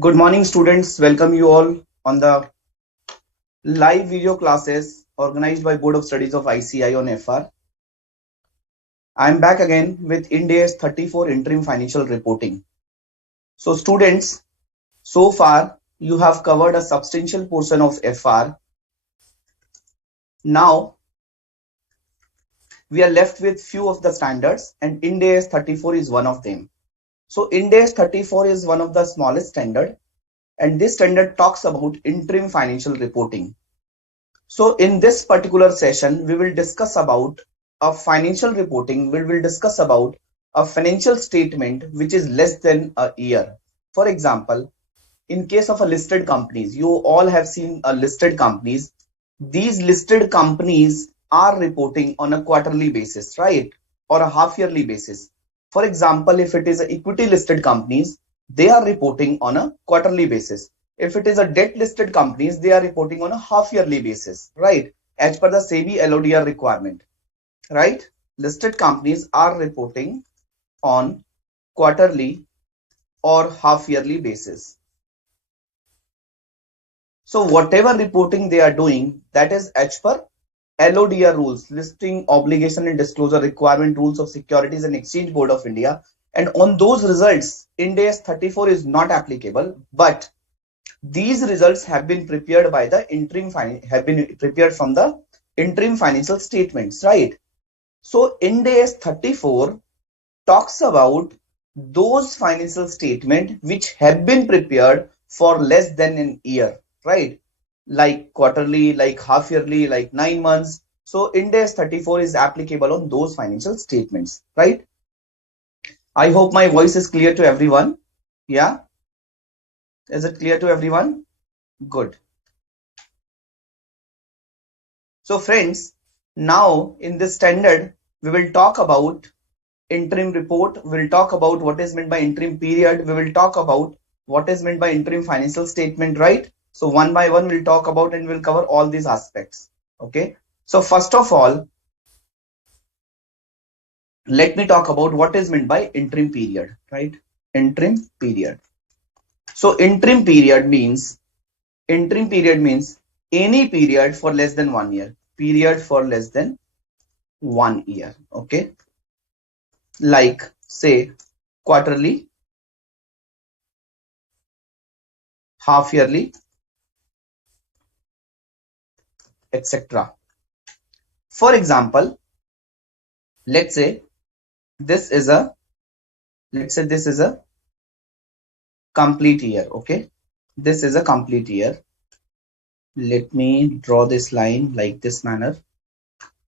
Good morning, students. Welcome you all on the live video classes organized by Board of Studies of ICI on FR. I'm back again with Ind AS 34 interim financial reporting. So students, so far you have covered a substantial portion of FR. Now we are left with few of the standards and Ind AS 34 is one of them. So Ind AS 34 is one of the smallest standard and this standard talks about interim financial reporting. So in this particular session, we will discuss about a financial reporting. We will discuss about a financial statement which is less than a year. For example, in case of a listed companies, you all have seen a listed companies. These listed companies are reporting on a quarterly basis, right? Or a half yearly basis. For example, if it is a equity listed companies, they are reporting on a quarterly basis. If it is a debt listed companies, they are reporting on a half yearly basis, right? As per the SEBI LODR requirement, right? Listed companies are reporting on quarterly or half yearly basis. So whatever reporting they are doing, that is as per LODR rules, Listing Obligation and Disclosure Requirement Rules of Securities and Exchange Board of India. And on those results, Ind AS 34 is not applicable, but these results have been prepared by the from the interim financial statements, right? So Ind AS 34 talks about those financial statements which have been prepared for less than an year, right? Like quarterly, like half yearly, like 9 months. So Ind AS 34 is applicable on those financial statements, right? I hope my voice is clear to everyone. Yeah. Is it clear to everyone? Good. So friends, now in this standard, we will talk about interim report. We will talk about what is meant by interim period. We will talk about what is meant by interim financial statement, right? So one by one, we'll talk about and we'll cover all these aspects. Okay. So first of all, let me talk about what is meant by interim period, right? Interim period. So interim period means any period for less than 1 year. Period for less than 1 year. Okay. Like say quarterly, half yearly, etc. For example, let's say this is a complete year. Okay, this is a complete year. Let me draw this line like this manner.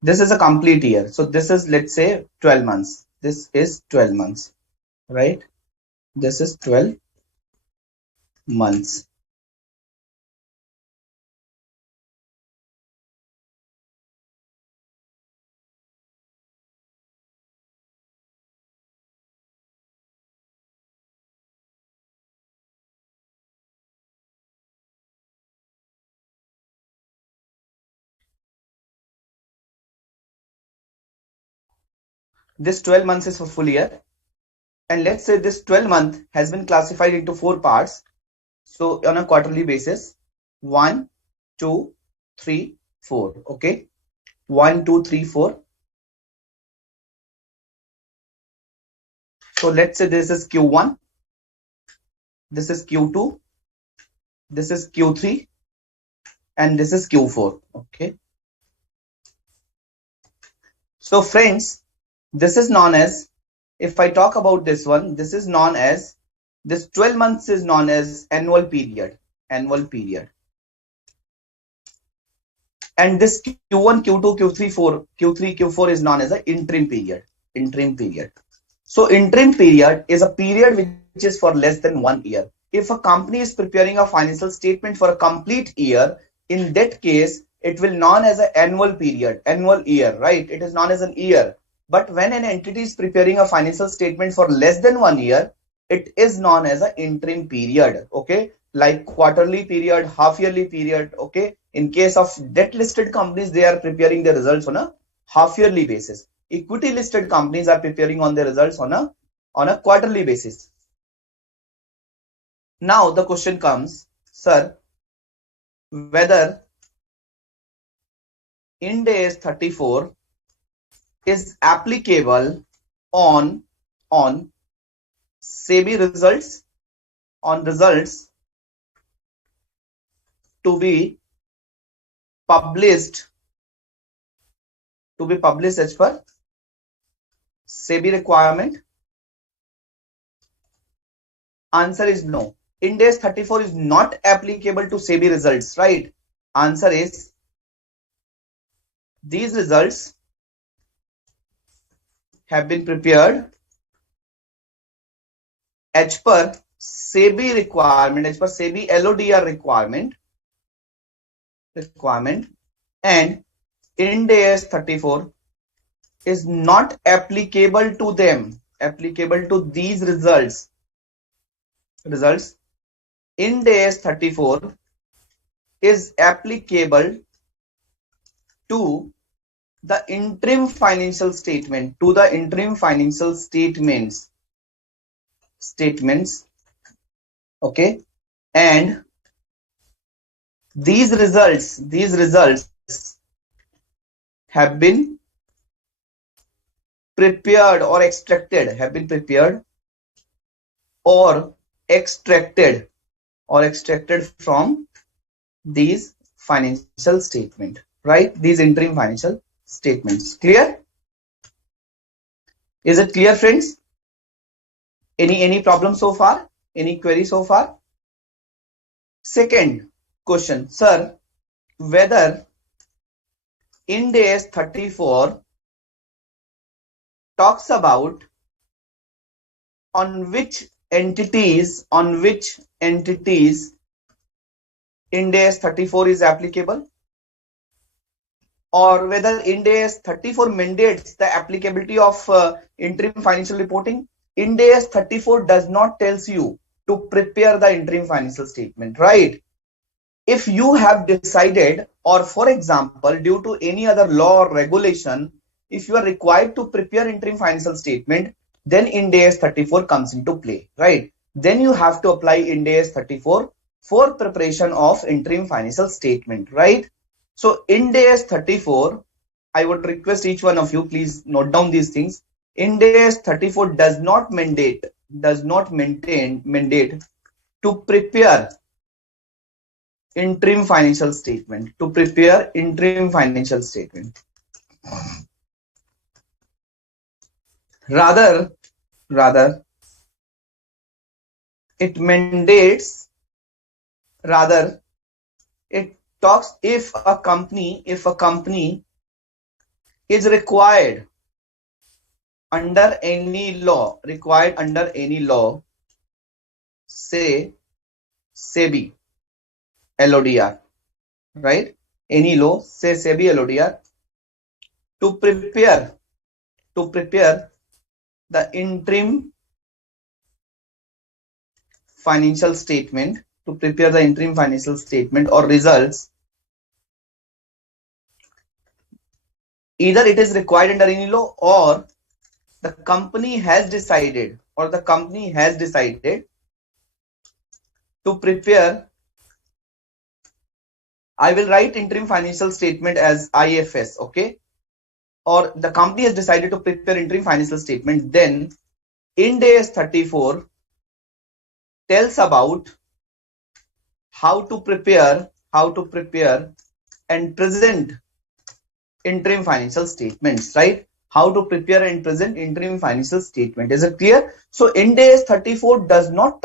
This is a complete year. So this is, let's say, 12 months. This is 12 months, right? This is 12 months. This 12 months is for full year. And let's say this 12 month has been classified into 4 parts. So on a quarterly basis, 1, 2, 3, 4. Okay. 1, 2, 3, 4. So let's say this is Q1. This is Q2. This is Q3. And this is Q4. Okay. So friends, this is known as, if I talk about this one, this is known as, this 12 months is known as annual period. Annual period. And this Q1, Q2, Q3, Q4 is known as an interim period. Interim period. So interim period is a period which is for less than 1 year. If a company is preparing a financial statement for a complete year, in that case, it will known as an annual period, annual year, right? It is known as an year. But when an entity is preparing a financial statement for less than 1 year, it is known as an interim period. Okay, like quarterly period, half yearly period. Okay, in case of debt listed companies, they are preparing their results on a half yearly basis. Equity listed companies are preparing on their results on a quarterly basis. Now the question comes, sir, whether Ind AS 34 is applicable on on SEBI results, on results to be published as per SEBI requirement. Answer is no. Ind AS 34 is not applicable to SEBI results, right? Answer is these results have been prepared as per SEBI requirement, as per SEBI LODR requirement, and Ind AS 34 is not applicable to them, applicable to these results. Ind AS 34 is applicable to the interim financial statement, statements, okay, and these results have been prepared or extracted, from these financial statement, right? These interim financial statements. Clear? Is it clear, friends? Any problem so far? Any query so far? Second question, sir, whether Ind AS 34 talks about on which entities Ind AS 34 is applicable, or whether Ind AS 34 mandates the applicability of interim financial reporting. Ind AS 34 does not tells you to prepare the interim financial statement, right? If you have decided, or for example, due to any other law or regulation, if you are required to prepare interim financial statement, then Ind AS 34 comes into play, right? Then you have to apply Ind AS 34 for preparation of interim financial statement, right? So Ind AS 34, I would request each one of you, please note down these things. Ind AS 34 does not mandate to prepare interim financial statement, Rather, it mandates, it talks if a company is required under any law, say SEBI LODR, right? Any law, say SEBI LODR, to prepare the interim financial statement, or results. Either it is required under any law, or the company has decided to prepare. I will write interim financial statement as IFS, okay? Or the company has decided to prepare interim financial statement, then Ind AS 34 tells about how to prepare and present interim financial statements, right? How to prepare and present interim financial statement. Is it clear? So Ind AS 34 does not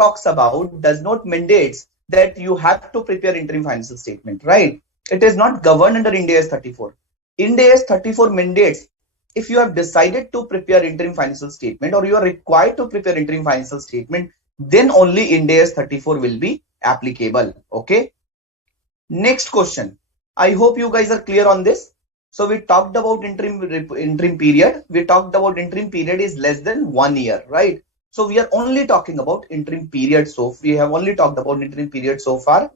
mandates that you have to prepare interim financial statement, right? It is not governed under Ind AS 34. Ind AS 34 mandates if you have decided to prepare interim financial statement, or you are required to prepare interim financial statement, then only Ind AS 34 will be applicable, okay? Next question. I hope you guys are clear on this. So we talked about interim period. We talked about interim period is less than 1 year, right? So we are only talking about interim period. So we have only talked about interim period so far.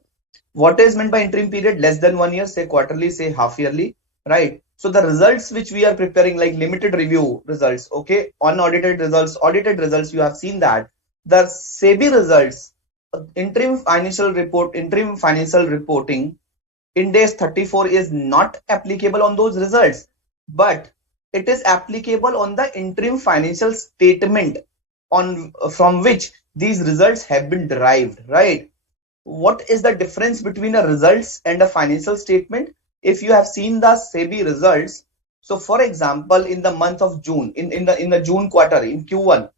What is meant by interim period? Less than 1 year, say quarterly, say half yearly, right? So the results which we are preparing, like limited review results, okay, unaudited results, audited results, you have seen that the SEBI results interim financial reporting, Ind AS 34 is not applicable on those results, but it is applicable on the interim financial statement from which these results have been derived, right? What is the difference between a results and a financial statement? If you have seen the SEBI results, so for example, in the month of June, in the June quarter, in Q1,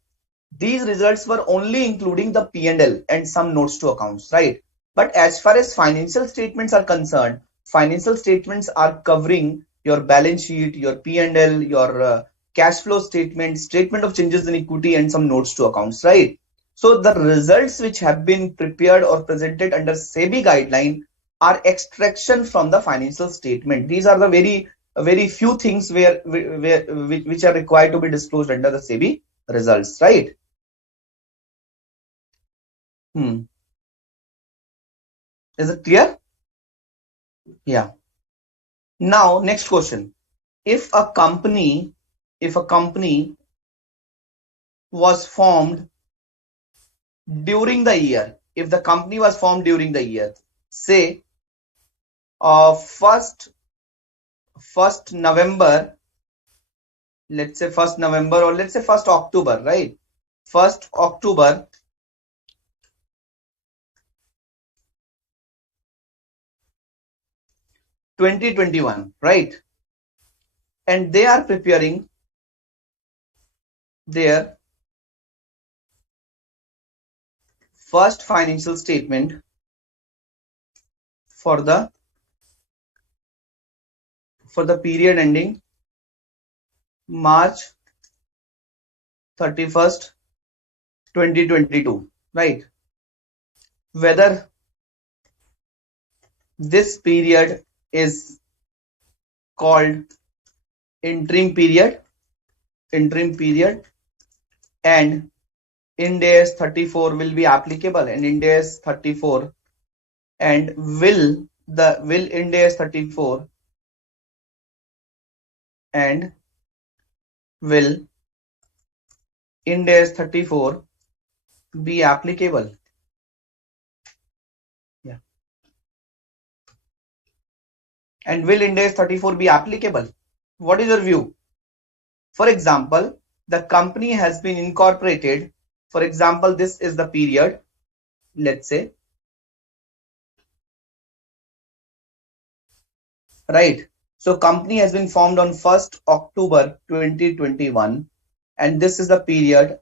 these results were only including the P&L and some notes to accounts, right? But as far as financial statements are concerned, financial statements are covering your balance sheet, your P&L, your cash flow statement, statement of changes in equity, and some notes to accounts, right? So the results which have been prepared or presented under SEBI guideline are extraction from the financial statement. These are the very few things which are required to be disclosed under the SEBI results, right? Is it clear? Yeah. Now, next question. If a company was formed during the year, if the company was formed during the year, say first November, let's say 1st November, or let's say 1st October, right? 1st October 2021, right? And they are preparing their first financial statement for the period ending March 31st, 2022, right? Whether this period is called interim period, and Ind AS 34 will be applicable, and Ind AS 34 and will Ind AS 34 and will Ind AS 34 be applicable? Yeah. And will Ind AS 34 be applicable? What is your view? For example, the company has been incorporated. For example, this is the period, let's say, right? So company has been formed on 1st October 2021, and this is the period,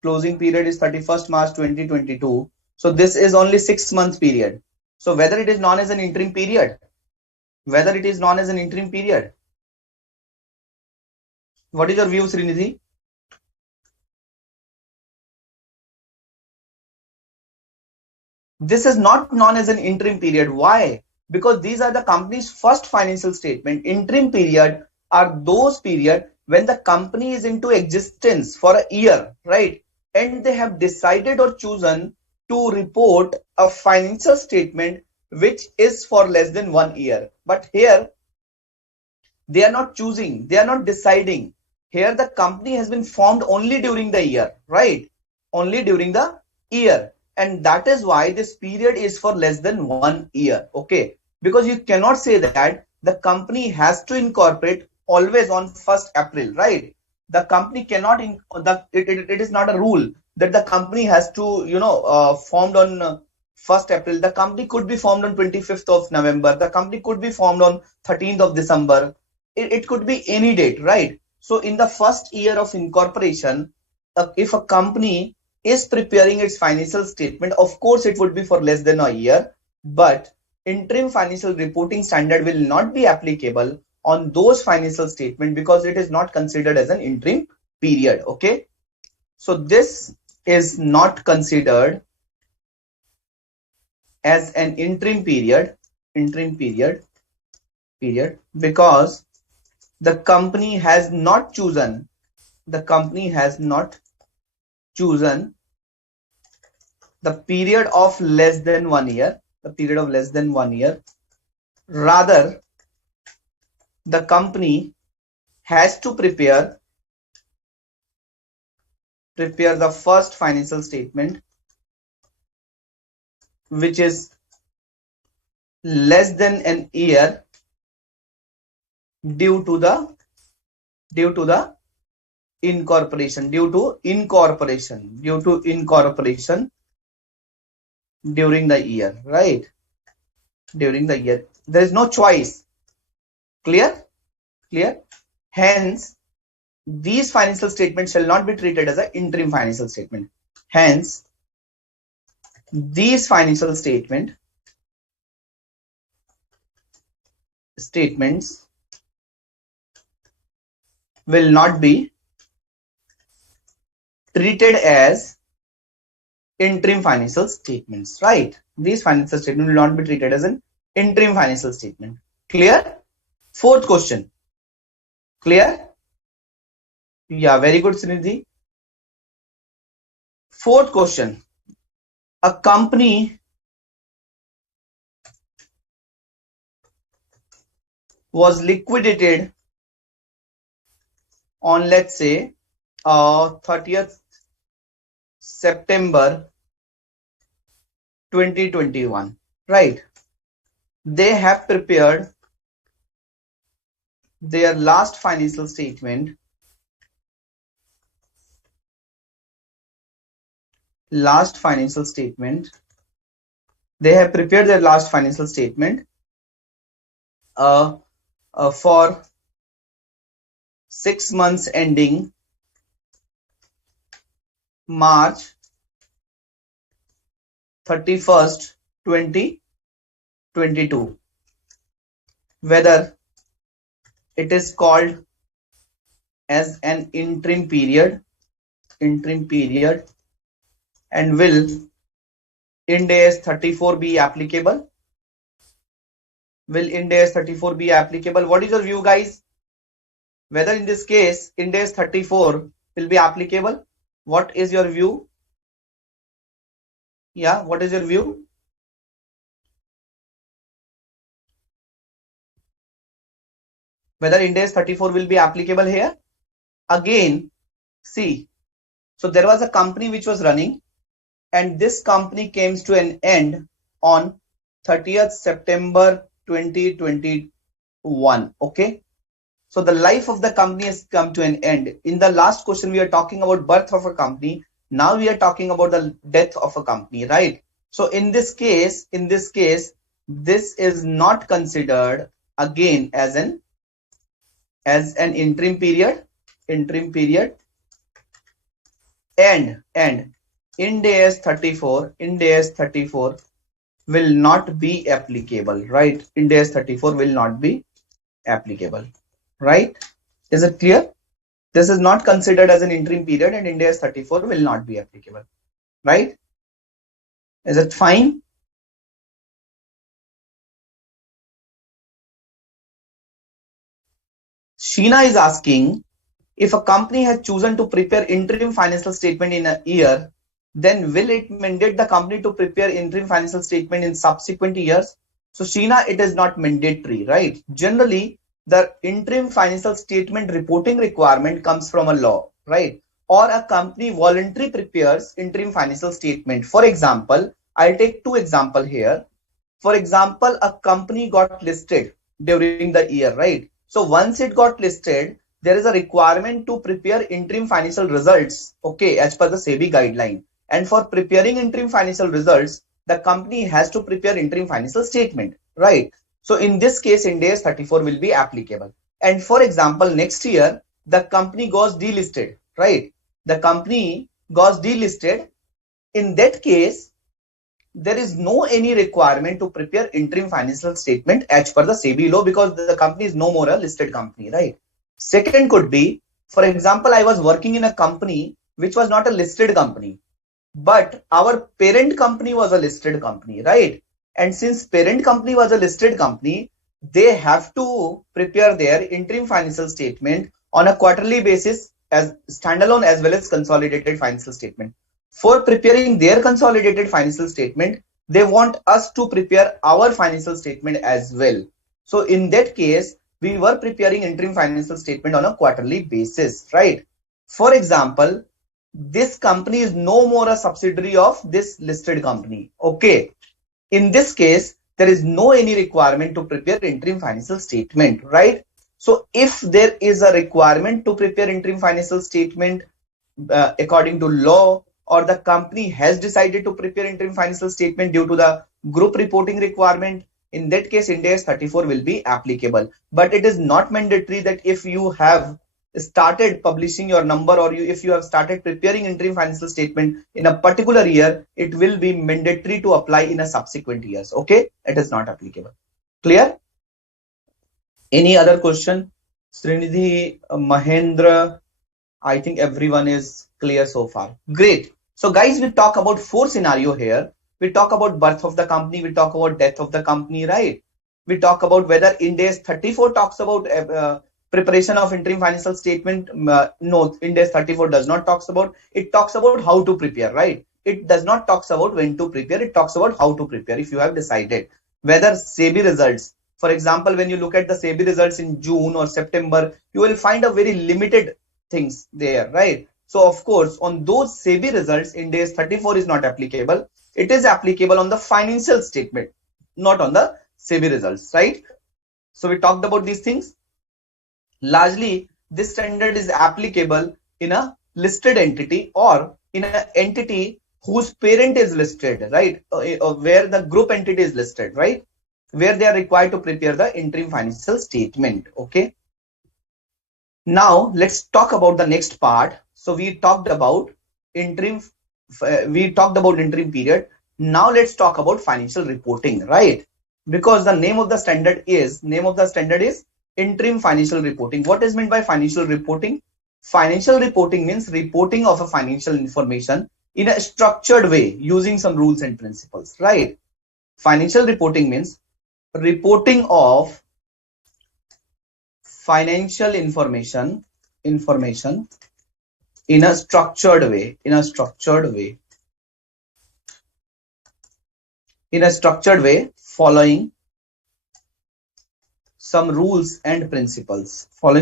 closing period is 31st March 2022. So this is only 6 months period. So whether it is known as an interim period, what is your view, Srinidhi? This is not known as an interim period. Why? Because these are the company's first financial statement. Interim period are those period when the company is into existence for a year, right? And they have decided or chosen to report a financial statement which is for less than 1 year. But here, they are not choosing, they are not deciding. Here, the company has been formed only during the year, right? Only during the year. And that is why this period is for less than 1 year, okay? Because you cannot say that the company has to incorporate always on 1st April, right? The company cannot, it is not a rule that the company has to, formed on 1st April. The company could be formed on 25th of November. The company could be formed on 13th of December. It could be any date, right? So in the first year of incorporation, if a company is preparing its financial statement, of course it would be for less than a year, but interim financial reporting standard will not be applicable on those financial statements because it is not considered as an interim period, okay? So this is not considered as an interim period because the company has not chosen the period of less than 1 year, rather the company has to prepare the first financial statement which is less than an year due to the incorporation during the year, right? During the year, there is no choice. Clear? Hence, these financial statements shall not be treated as an interim financial statement. Hence, these financial statements will not be treated as interim financial statements, right? These financial statements will not be treated as an interim financial statement. Clear? Fourth question. Clear? Yeah, very good, Srinidhi. Fourth question. A company was liquidated on, let's say, 30th September 2021, right? They have prepared their last financial statement. They have prepared their last financial statement for 6 months ending March 31st, 2022. Whether it is called as an interim period, and will Ind AS 34 be applicable? Will Ind AS 34 be applicable? What is your view, guys? Whether in this case Ind AS 34 will be applicable? What is your view? Yeah, what is your view? Whether Ind AS 34 will be applicable here? Again, see, so there was a company which was running, and this company came to an end on 30th September 2021. Okay. So the life of the company has come to an end. In the last question, we are talking about birth of a company. Now we are talking about the death of a company, right? So in this case, this is not considered again as an interim period, and Ind AS 34 will not be applicable, right? Ind AS 34 will not be applicable, right? Is it clear? This is not considered as an interim period, and Ind AS 34 will not be applicable, right? Is it fine? Sheena is asking, if a company has chosen to prepare interim financial statement in a year, then will it mandate the company to prepare interim financial statement in subsequent years? So Sheena, it is not mandatory, right? Generally, the interim financial statement reporting requirement comes from a law, right? Or a company voluntarily prepares interim financial statement. For example, I'll take two examples here. For example, a company got listed during the year, right? So once it got listed, there is a requirement to prepare interim financial results, okay, as per the SEBI guideline. And for preparing interim financial results, the company has to prepare interim financial statement, right? So in this case, Ind AS 34 will be applicable. And for example, next year, the company goes delisted, right? The company goes delisted. In that case, there is no any requirement to prepare interim financial statement as per the SEBI law, because the company is no more a listed company, right? Second could be, for example, I was working in a company which was not a listed company, but our parent company was a listed company, right? And since parent company was a listed company, they have to prepare their interim financial statement on a quarterly basis as standalone as well as consolidated financial statement. For preparing their consolidated financial statement, they want us to prepare our financial statement as well. So in that case, we were preparing interim financial statement on a quarterly basis, right? For example, this company is no more a subsidiary of this listed company. Okay. In this case, there is no any requirement to prepare interim financial statement, right? So if there is a requirement to prepare interim financial statement according to law, or the company has decided to prepare interim financial statement due to the group reporting requirement, in that case Ind AS 34 will be applicable. But it is not mandatory that if you have started publishing your number, or if you have started preparing interim financial statement in a particular year, it will be mandatory to apply in a subsequent years. Okay, it is not applicable. Clear? Any other question? Srinidhi, Mahendra, I think everyone is clear so far. Great. So guys, we talk about 4 scenario here. We talk about birth of the company, we talk about death of the company, right? We talk about whether Ind AS 34 talks about preparation of interim financial statement. No, Ind AS 34 does not talks about. It talks about how to prepare, right? It does not talks about when to prepare. It talks about how to prepare. If you have decided whether SEBI results, for example, when you look at the SEBI results in June or September, you will find a very limited things there, right? So of course, on those SEBI results, Ind AS 34 is not applicable. It is applicable on the financial statement, not on the SEBI results, right? So we talked about these things. Largely, this standard is applicable in a listed entity or in an entity whose parent is listed, right? Where the group entity is listed, right? Where they are required to prepare the interim financial statement. Okay. Now let's talk about the next part. So we talked about interim period. Now let's talk about financial reporting, right? Because the name of the standard is interim financial reporting. What is meant by financial reporting? Financial reporting means reporting of a financial information in a structured way using some rules and principles, right? Financial reporting means reporting of financial information in a structured way, following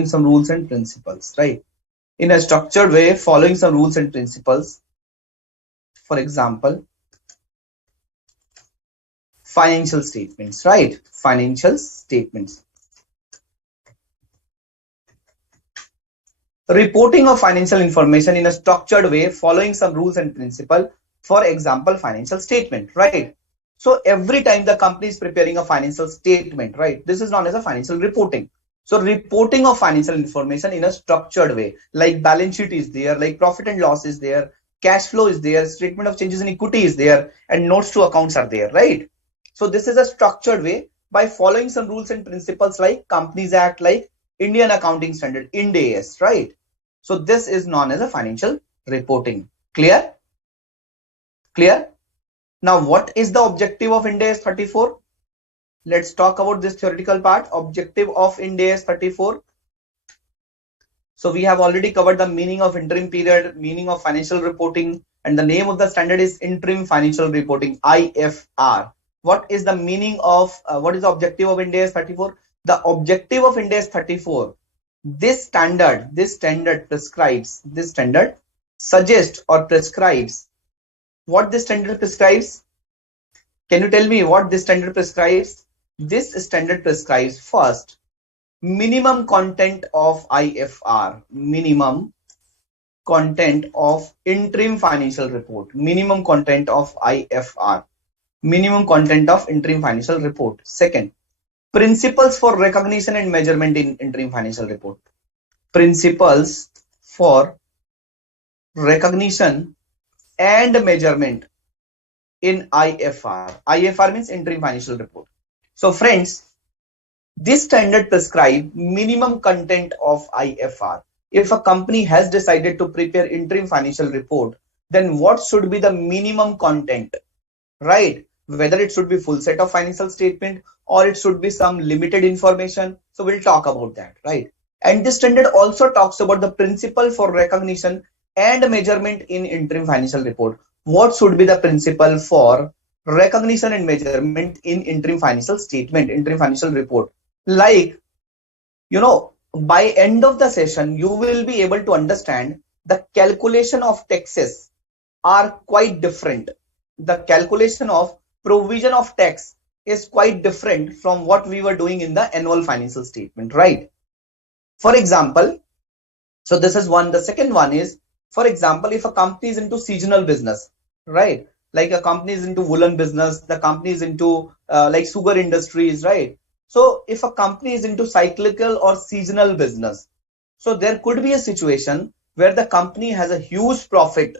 some rules and principles, right? In a structured way, following some rules and principles. For example, financial statements, right? Financial statements. Reporting of financial information in a structured way, following some rules and principles. For example, financial statement, right? So every time the company is preparing a financial statement, right, this is known as a financial reporting. So reporting of financial information in a structured way, like balance sheet is there, like profit and loss is there, cash flow is there, statement of changes in equity is there, and notes to accounts are there, right? So this is a structured way by following some rules and principles like Companies Act, like Indian Accounting Standard, Ind AS, right? So this is known as a financial reporting. Clear? Clear? Now, what is the objective of Ind AS 34? Let's talk about this theoretical part. Objective of Ind AS 34. So we have already covered the meaning of interim period, meaning of financial reporting, and the name of the standard is Interim Financial Reporting, IFR. What is the meaning of, what is the objective of Ind AS 34? The objective of Ind AS 34, this standard suggests or prescribes. What this standard prescribes? Can you tell me what this standard prescribes? This standard prescribes first, minimum content of IFR, minimum content of interim financial report, minimum content of IFR, minimum content of interim financial report. Second, principles for recognition and measurement in interim financial report. Principles for recognition and measurement in IFR. IFR means interim financial report. So friends, this standard prescribes minimum content of IFR. If a company has decided to prepare interim financial report, then what should be the minimum content, right? Whether it should be full set of financial statement or it should be some limited information. So we'll talk about that, right? And this standard also talks about the principle for recognition and measurement in interim financial report. What should be the principle for recognition and measurement in interim financial statement, interim financial report? Like, you know, by end of the session, you will be able to understand the calculation of taxes are quite different. The calculation of provision of tax is quite different from what we were doing in the annual financial statement, right? For example, so this is one. The second one is, for example, if a company is into seasonal business, right? Like a company is into woolen business, the company is into like sugar industries, right? So if a company is into cyclical or seasonal business, so there could be a situation where the company has a huge profit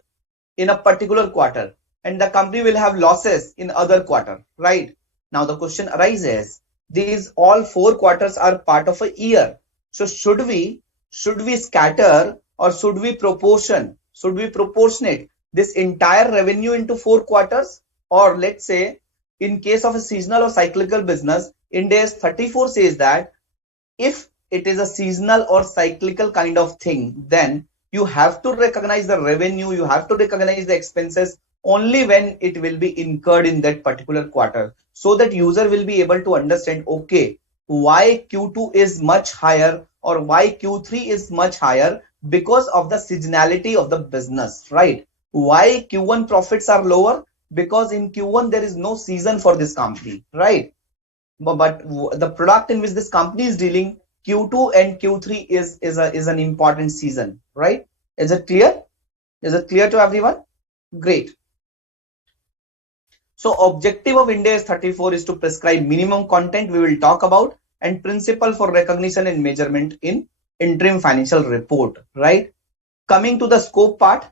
in a particular quarter and the company will have losses in other quarter, right? Now the question arises, these all 4 quarters are part of a year. So should we scatter or should we proportionate this entire revenue into 4 quarters? Or let's say in case of a seasonal or cyclical business, Ind AS 34 says that if it is a seasonal or cyclical kind of thing, then you have to recognize the revenue, you have to recognize the expenses only when it will be incurred in that particular quarter, so that user will be able to understand, okay, why Q2 is much higher or why Q3 is much higher, because of the seasonality of the business, right? Why Q1 profits are lower? Because in Q1 there is no season for this company, right? But the product in which this company is dealing, Q2 and Q3 is an important season, right? Is it clear? Is it clear to everyone? Great. So objective of Ind AS 34 is to prescribe minimum content we will talk about, and principle for recognition and measurement in interim financial report, right? Coming to the scope part,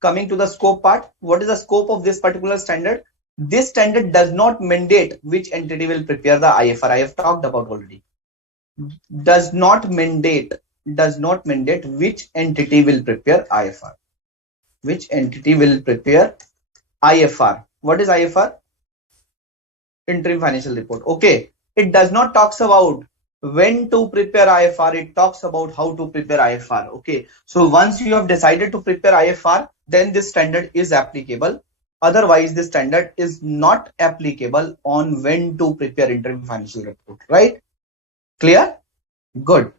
what is the scope of this particular standard? This standard does not mandate which entity will prepare the IFR. I have talked about already. Does not mandate which entity will prepare IFR. Which entity will prepare IFR? What is IFR? Interim financial report. Okay. It does not talks about when to prepare IFR. It talks about how to prepare IFR. Okay. So once you have decided to prepare IFR, then this standard is applicable. Otherwise, this standard is not applicable on when to prepare interim financial report, right? Clear? Good.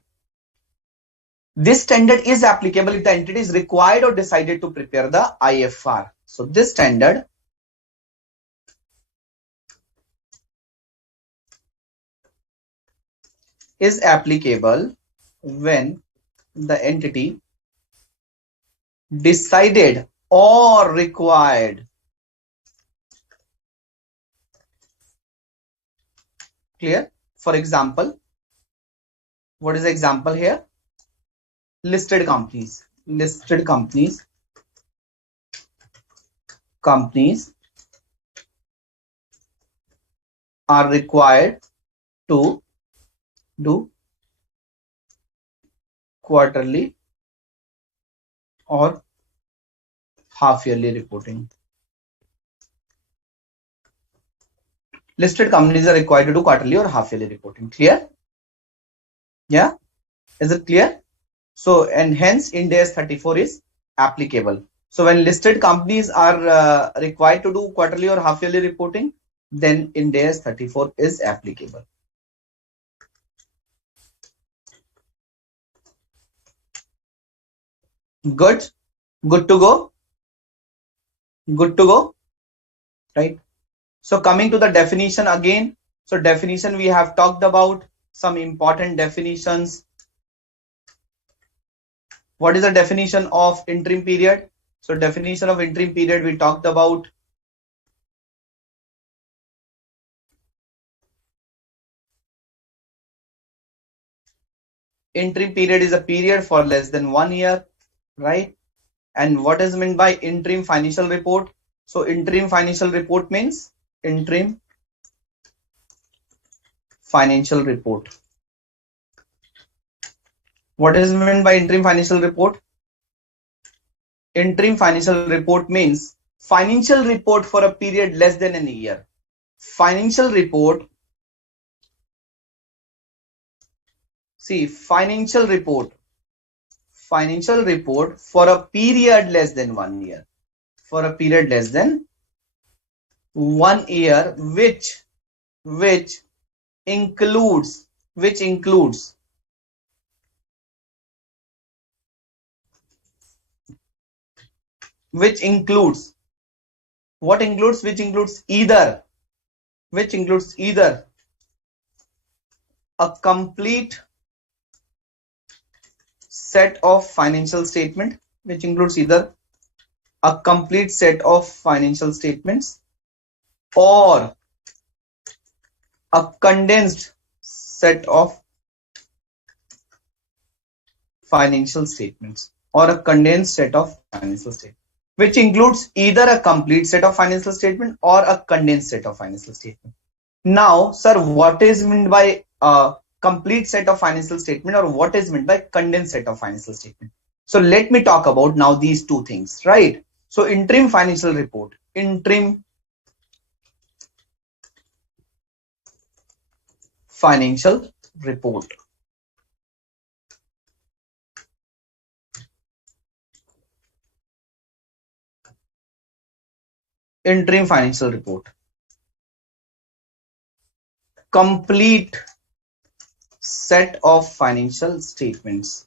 This standard is applicable if the entity is required or decided to prepare the IFR. So this standard is applicable when the entity decided or required. Clear? For example, what is the example here? Listed companies. Companies are required to do quarterly or half yearly reporting. Listed companies are required to do quarterly or half yearly reporting. Clear? Yeah? Is it clear? So, and hence Ind AS 34 is applicable. So when listed companies are required to do quarterly or half yearly reporting, then Ind AS 34 is applicable. Good? Good to go? Good to go? Right? So coming to the definition again. So definition we have talked about, some important definitions. What is the definition of interim period? So definition of interim period we talked about. Interim period is a period for less than 1 year, right? And what is meant by interim financial report? So interim financial report means interim financial report. What is meant by interim financial report? Interim financial report means financial report for a period less than a year. Financial report. See, financial report for a period less than 1 year. For a period less than 1 year, which includes What includes? Which includes either a complete set of financial statement, which includes either a complete set of financial statements or a condensed set of financial statements which includes either a complete set of financial statement or a condensed set of financial statement. Now, sir, what is meant by a complete set of financial statement or what is meant by condensed set of financial statement? So let me talk about now these two things, right? So interim financial report, interim financial report. Interim financial report. Complete set of financial statements.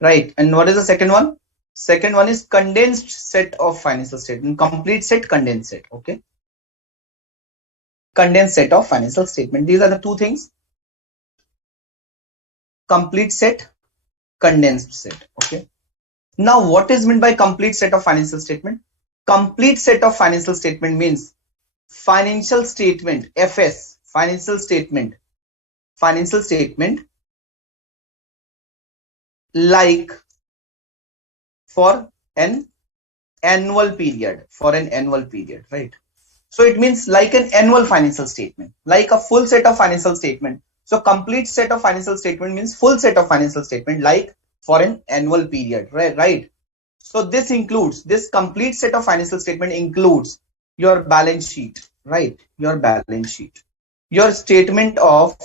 Right. And what is the second one? Second one is condensed set of financial statement. Complete set, condensed set. Okay. Condensed set of financial statement. These are the two things. Complete set, condensed set. Okay. Now, what is meant by complete set of financial statement? Complete set of financial statement means financial statement, FS, financial statement like for an annual period, right? So it means like an annual financial statement, like a full set of financial statement. So complete set of financial statement means full set of financial statement like for an annual period, right? So this complete set of financial statement includes your balance sheet, right? Your balance sheet, your statement of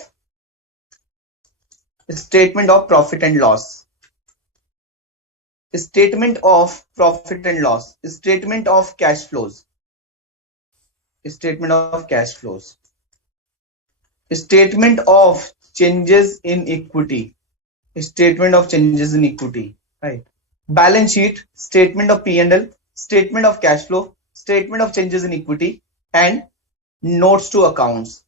profit and loss, statement of profit and loss, statement of cash flows, statement of changes in equity, right? Balance sheet, statement of P&L, statement of cash flow, statement of changes in equity, and notes to accounts,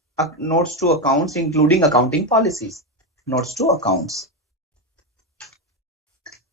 including accounting policies, notes to accounts.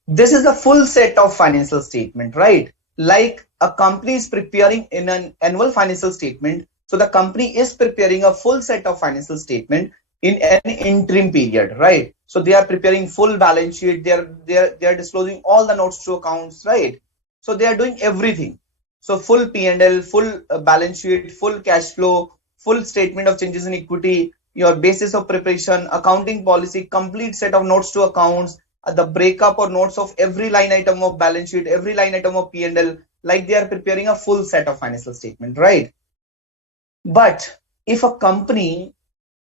This is a full set of financial statement, right? Like a company is preparing in an annual financial statement. So the company is preparing a full set of financial statement in an interim period, right? So they are preparing full balance sheet. They are disclosing all the notes to accounts, right? So they are doing everything. So full P&L, full balance sheet, full cash flow, full statement of changes in equity, your basis of preparation, accounting policy, complete set of notes to accounts, the breakup or notes of every line item of balance sheet, every line item of P&L, like they are preparing a full set of financial statement, right? But if a company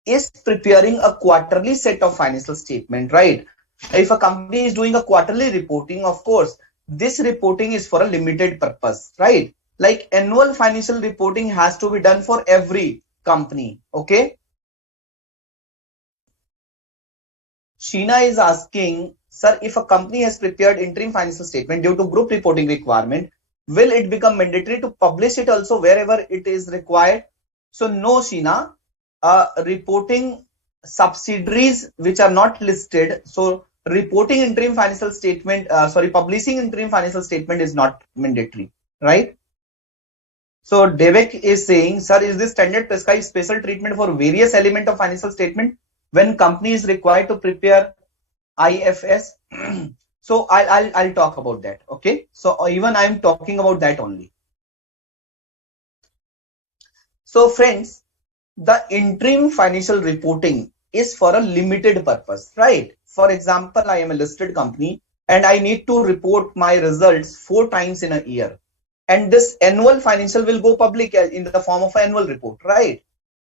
is preparing a quarterly set of financial statement, right? If a company is doing a quarterly reporting, of course, this reporting is for a limited purpose, right? Like annual financial reporting has to be done for every company, okay? Sheena is asking, sir, if a company has prepared interim financial statement due to group reporting requirement, will it become mandatory to publish it also wherever it is required? So no, Sheena, reporting subsidiaries which are not listed. So reporting interim financial statement, publishing interim financial statement is not mandatory, right? So Devek is saying, sir, is this standard prescribed special treatment for various elements of financial statement when company is required to prepare IFS? So I'll talk about that. Okay. So even I'm talking about that only. So friends, the interim financial reporting is for a limited purpose, right? For example, I am a listed company and I need to report my results 4 times in a year. And this annual financial will go public in the form of an annual report, right?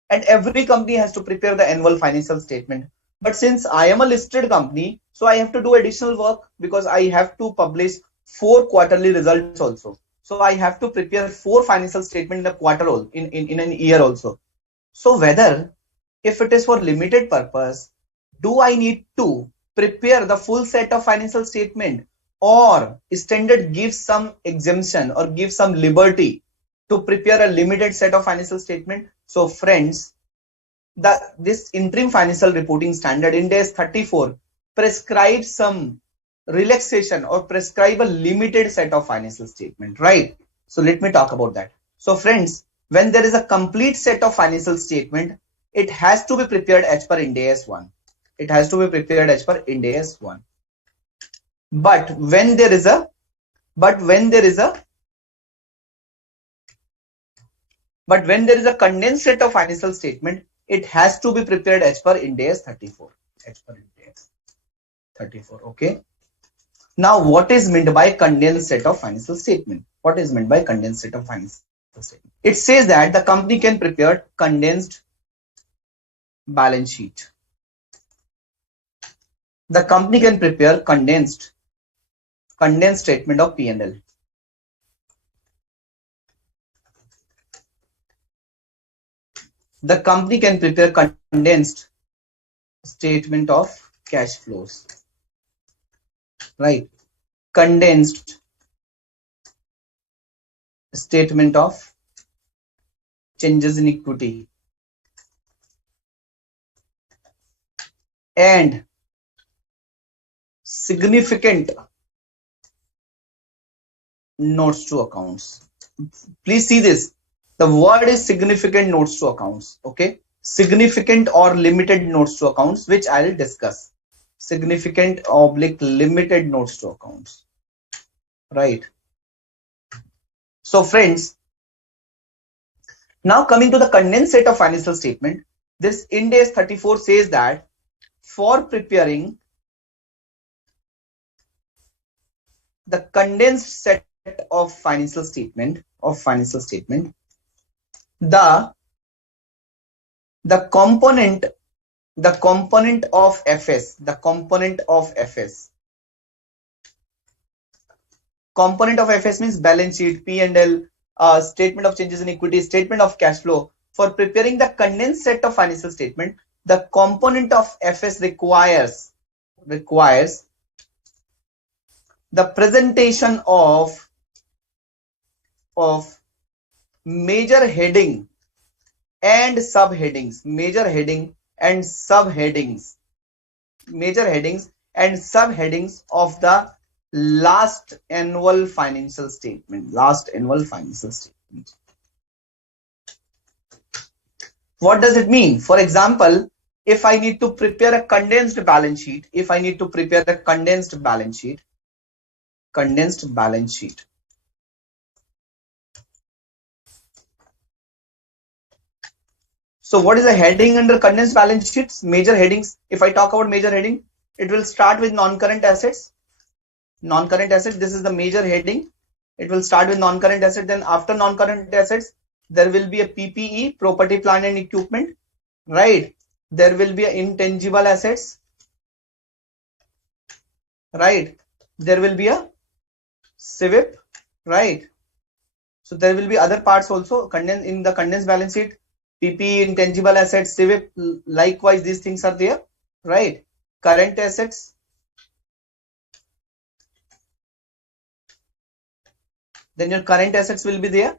And every company has to prepare the annual financial statement. But since I am a listed company, so I have to do additional work because I have to publish 4 quarterly results also. So I have to prepare 4 financial statements in a quarter, in an year also. So whether if it is for limited purpose, do I need to prepare the full set of financial statement or standard gives some exemption or gives some liberty to prepare a limited set of financial statement. So friends, this interim financial reporting standard Ind AS 34 prescribes some relaxation or prescribe a limited set of financial statement, right? So let me talk about that. So friends, when there is a complete set of financial statement, it has to be prepared as per Ind AS 1. It has to be prepared as per Ind AS 1. But when there is a condensed set of financial statement, it has to be prepared as per Ind AS 34. As per Ind AS 34. Okay. Now, what is meant by condensed set of financial statement? What is meant by condensed set of financial statement? It says that the company can prepare condensed balance sheet. The company can prepare condensed statement of P&L. The company can prepare condensed statement of cash flows, right? Condensed statement of changes in equity and significant notes to accounts. Please see this. The word is significant notes to accounts. Okay. Significant or limited notes to accounts, which I will discuss. Significant / limited notes to accounts. Right. So friends, now coming to the condensed set of financial statement, this Ind AS 34 says that for preparing the condensed set of financial statement, the component of FS, component of FS means balance sheet, P&L, statement of changes in equity, statement of cash flow. For preparing the condensed set of financial statement, the component of FS requires the presentation of major heading and subheadings, of the last annual financial statement. What does it mean? For example, if I need to prepare a condensed balance sheet, So what is the heading under condensed balance sheets? Major headings. If I talk about major heading, it will start with non-current assets. This is the major heading. It will start with non-current assets. Then after non-current assets, there will be a PPE, property, plant and equipment, right? There will be intangible assets, right? There will be a CWIP, right? So there will be other parts also in the condensed balance sheet. PPE, intangible assets, CWIP, likewise these things are there, right? Current assets, then your current assets will be there.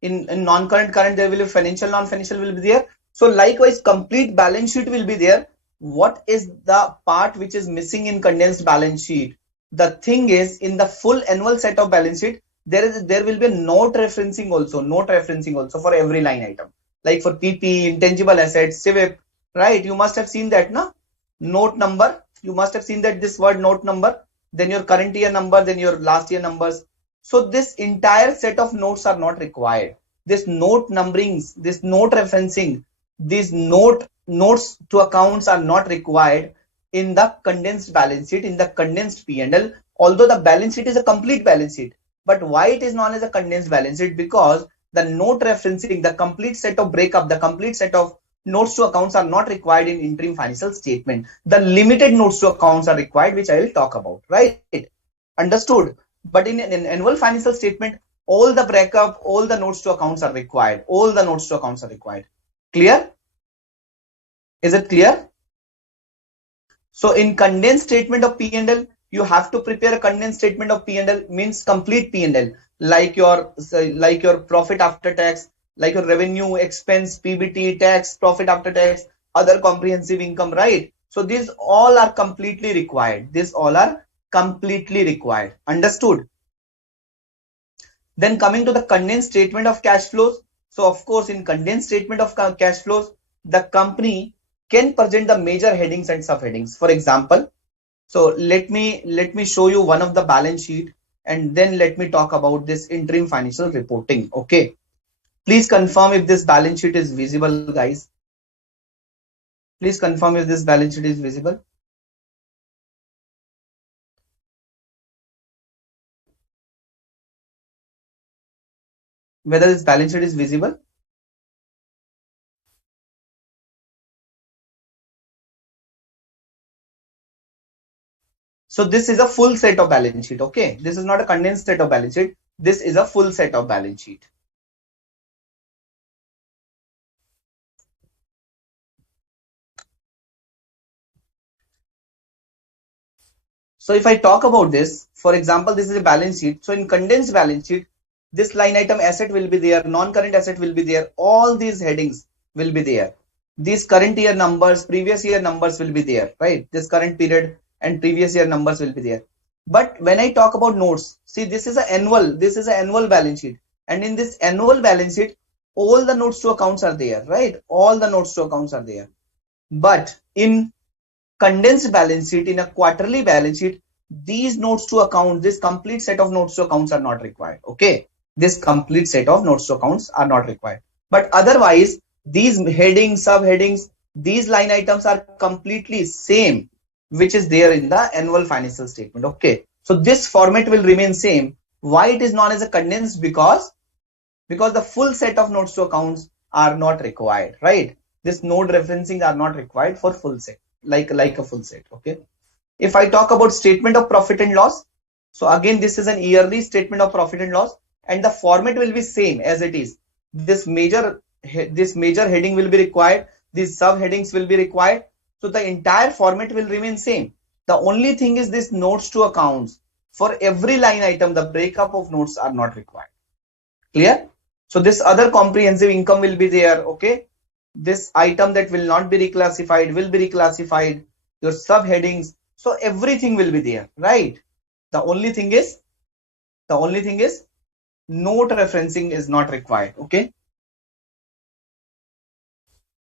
In non-current, current, there will be financial, non-financial will be there. So likewise, complete balance sheet will be there. What is the part which is missing in condensed balance sheet? The thing is, in the full annual set of balance sheet, there will be a note referencing also for every line item. Like for PP, intangible assets, CWIP, right? You must have seen that, no? Note number. You must have seen that this word note number, then your current year number, then your last year numbers. So this entire set of notes are not required. This note numberings, this note referencing, these notes to accounts are not required in the condensed balance sheet, in the condensed P&L, although the balance sheet is a complete balance sheet. But why it is known as a condensed balance sheet? Because the note referencing, the complete set of breakup, the complete set of notes to accounts are not required in interim financial statement. The limited notes to accounts are required, which I will talk about, right? Understood? But in an annual financial statement, all the breakup, all the notes to accounts are required. Clear? Is it clear? So in condensed statement of P&L, you have to prepare a condensed statement of P&L, means complete P&L, like your profit after tax, like your revenue, expense, PBT, tax, profit after tax, other comprehensive income, right? So these all are completely required. These all are completely required. Understood? Then coming to the condensed statement of cash flows. So of course, in condensed statement of cash flows, the company can present the major headings and subheadings. For example, so let me show you one of the balance sheet, and then let me talk about this interim financial reporting. Okay. Please confirm if this balance sheet is visible, guys. Please confirm if this balance sheet is visible. Whether this balance sheet is visible. So this is a full set of balance sheet. Okay. This is not a condensed set of balance sheet. This is a full set of balance sheet. So if I talk about this, for example, this is a balance sheet. So in condensed balance sheet, this line item asset will be there, non-current asset will be there, all these headings will be there. These current year numbers, previous year numbers will be there, right? This current period and previous year numbers will be there. But when I talk about notes, see, this is an annual balance sheet. And in this annual balance sheet, all the notes to accounts are there, right? All the notes to accounts are there. But in condensed balance sheet, in a quarterly balance sheet, these notes to account, this complete set of notes to accounts are not required. Okay. This complete set of notes to accounts are not required. But otherwise, these headings, subheadings, these line items are completely same, which is there in the annual financial statement. Okay. So this format will remain same. Why it is known as a condensed? Because the full set of notes to accounts are not required, right? This node referencing are not required for full set, like a full set. Okay. If I talk about statement of profit and loss, so again, this is an yearly statement of profit and loss, and the format will be same as it is. This major heading will be required. These subheadings will be required. So the entire format will remain same. The only thing is this notes to accounts. For every line item, the breakup of notes are not required. Clear? So this other comprehensive income will be there. Okay. This item that will not be reclassified will be reclassified. Your subheadings. So everything will be there, right? The only thing is note referencing is not required. Okay.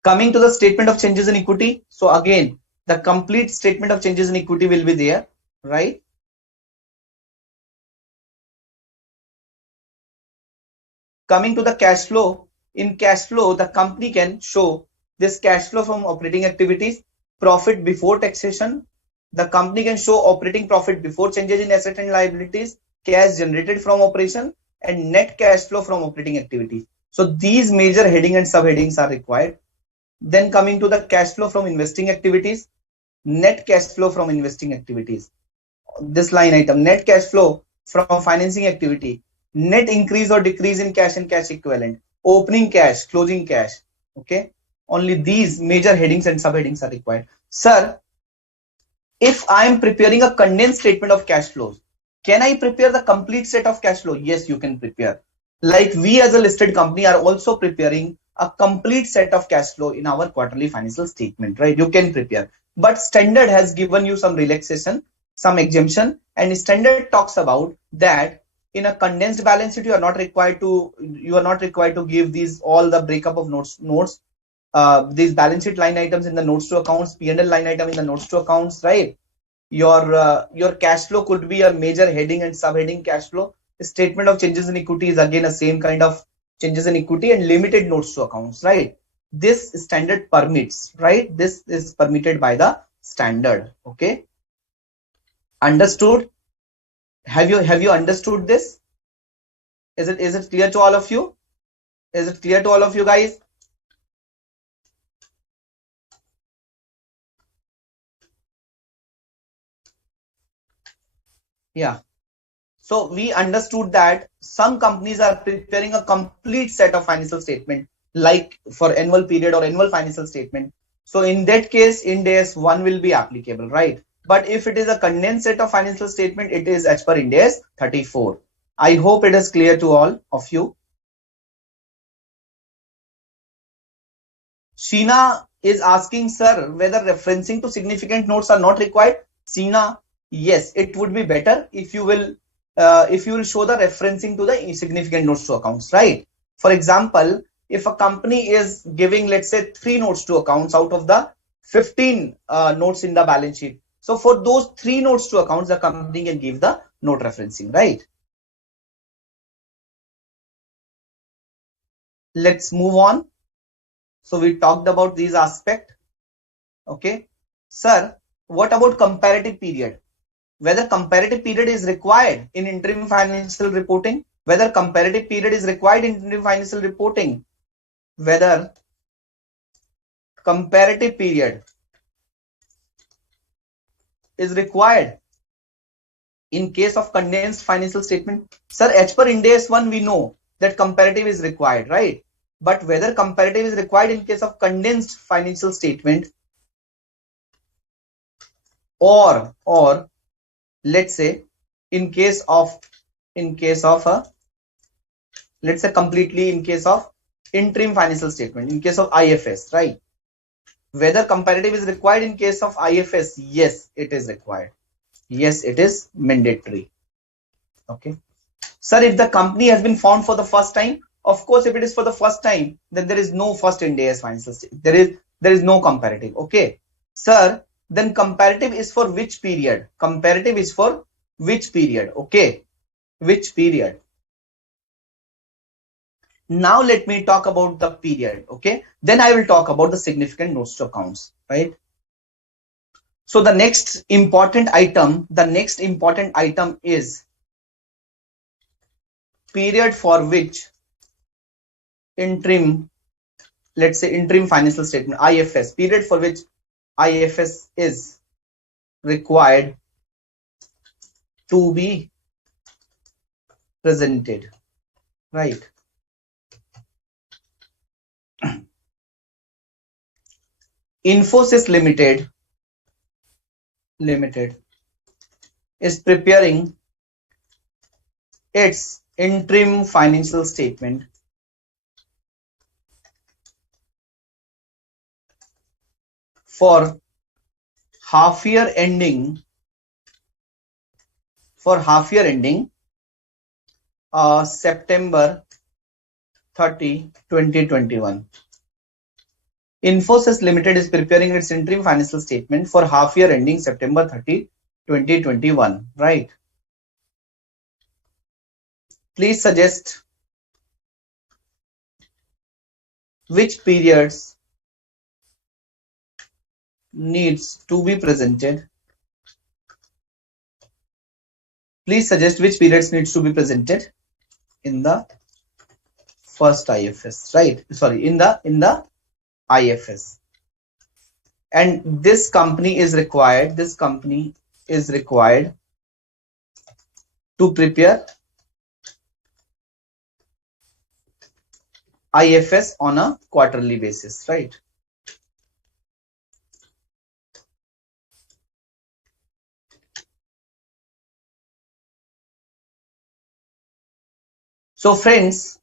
Coming to the statement of changes in equity. So again, the complete statement of changes in equity will be there, right? Coming to the cash flow. In cash flow, the company can show this cash flow from operating activities, profit before taxation. The company can show operating profit before changes in asset and liabilities, cash generated from operation, and net cash flow from operating activities. So these major heading and subheadings are required. Then coming to the cash flow from investing activities, net cash flow from investing activities. This line item, net cash flow from financing activity, net increase or decrease in cash and cash equivalent, opening cash, closing cash. Okay. Only these major headings and subheadings are required. Sir, if I am preparing a condensed statement of cash flows, can I prepare the complete set of cash flow? Yes, you can prepare. Like we as a listed company are also preparing a complete set of cash flow in our quarterly financial statement, right? You can prepare. But standard has given you some relaxation, some exemption, and standard talks about that in a condensed balance sheet, you are not required to give these all the breakup of notes, these balance sheet line items in the notes to accounts, P&L line item in the notes to accounts, right? Your cash flow could be a major heading and subheading cash flow. The statement of changes in equity is again a same kind of changes in equity and limited notes to accounts, right? This standard permits, right? This is permitted by the standard. Okay. Understood? Have you understood this? Is it clear to all of you? Is it clear to all of you guys? Yeah. So we understood that some companies are preparing a complete set of financial statement, like for annual period or annual financial statement. So in that case, Ind AS 1 will be applicable, right? But if it is a condensed set of financial statement, it is as per Ind AS 34. I hope it is clear to all of you. Sheena is asking, sir, whether referencing to significant notes are not required. Sheena, yes, it would be better if you will show the referencing to the significant notes to accounts, right? For example, if a company is giving, let's say, 3 notes to accounts out of the 15 notes in the balance sheet. So for those 3 notes to accounts, the company can give the note referencing, right? Let's move on. So we talked about these aspects. Okay. Sir, what about comparative period? Whether comparative period is required in interim financial reporting? Whether comparative period is required in interim financial reporting? Whether comparative period is required in case of condensed financial statement? Sir, as per Ind AS 1, we know that comparative is required, right? But whether comparative is required in case of condensed financial statement, or let's say in case of let's say completely in case of interim financial statement, in case of IFS, right? Whether comparative is required in case of IFS? Yes, it is required. Yes, it is mandatory. Okay. Sir, if the company has been formed for the first time, of course, if it is for the first time, then there is no first Ind AS financial statement. There is no comparative. Okay. Sir, then comparative is for which period? Comparative is for which period? Okay. Which period? Now let me talk about the period. Okay. Then I will talk about the significant notes to accounts, right? So the next important item is period for which interim, let's say interim financial statement, IFS, period for which IFS is required to be presented, right? Infosys Limited is preparing its interim financial statement for half year ending September 30, 2021. Infosys Limited is preparing its interim financial statement for half year ending September 30, 2021, right? Please suggest which periods needs to be presented. Please suggest which periods needs to be presented in the first IFS, right? Sorry, in the IFS. And this company is required to prepare IFS on a quarterly basis, right? So friends,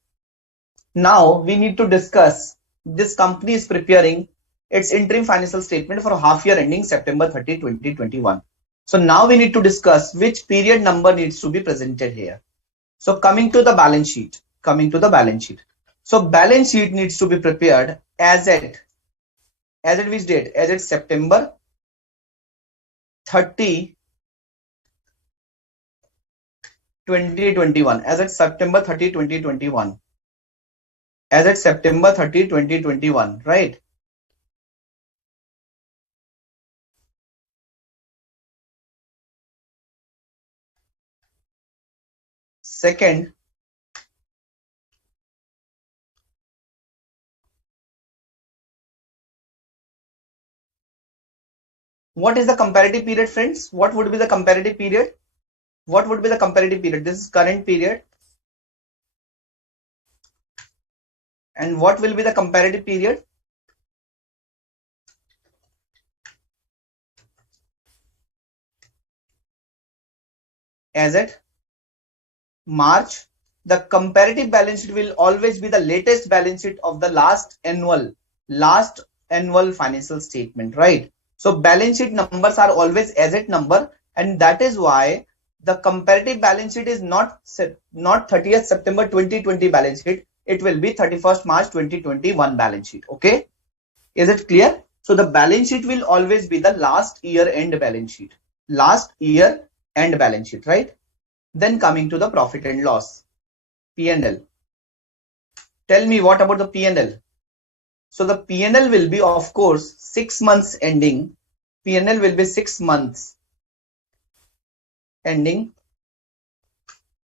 now we need to discuss, this company is preparing its interim financial statement for half year ending September 30, 2021. So now we need to discuss which period number needs to be presented here. So coming to the balance sheet. So balance sheet needs to be prepared as at which date? As at September 30, 2021. As at September 30, 2021. As at September 30, 2021, right? Second, what is the comparative period, friends? What would be the comparative period? What would be the comparative period? This is current period. And what will be the comparative period? as at March. The comparative balance sheet will always be the latest balance sheet of the last annual financial statement, right? So balance sheet numbers are always as at number, and that is why the comparative balance sheet is not 30th September 2020 balance sheet. It will be 31st March 2021 balance sheet. Okay, is it clear? So the balance sheet will always be the last year end balance sheet, right? Then coming to the profit and loss, P&L. Tell me, what about the P&L? So the P&L will be, of course, 6 months ending. P&L will be 6 months ending.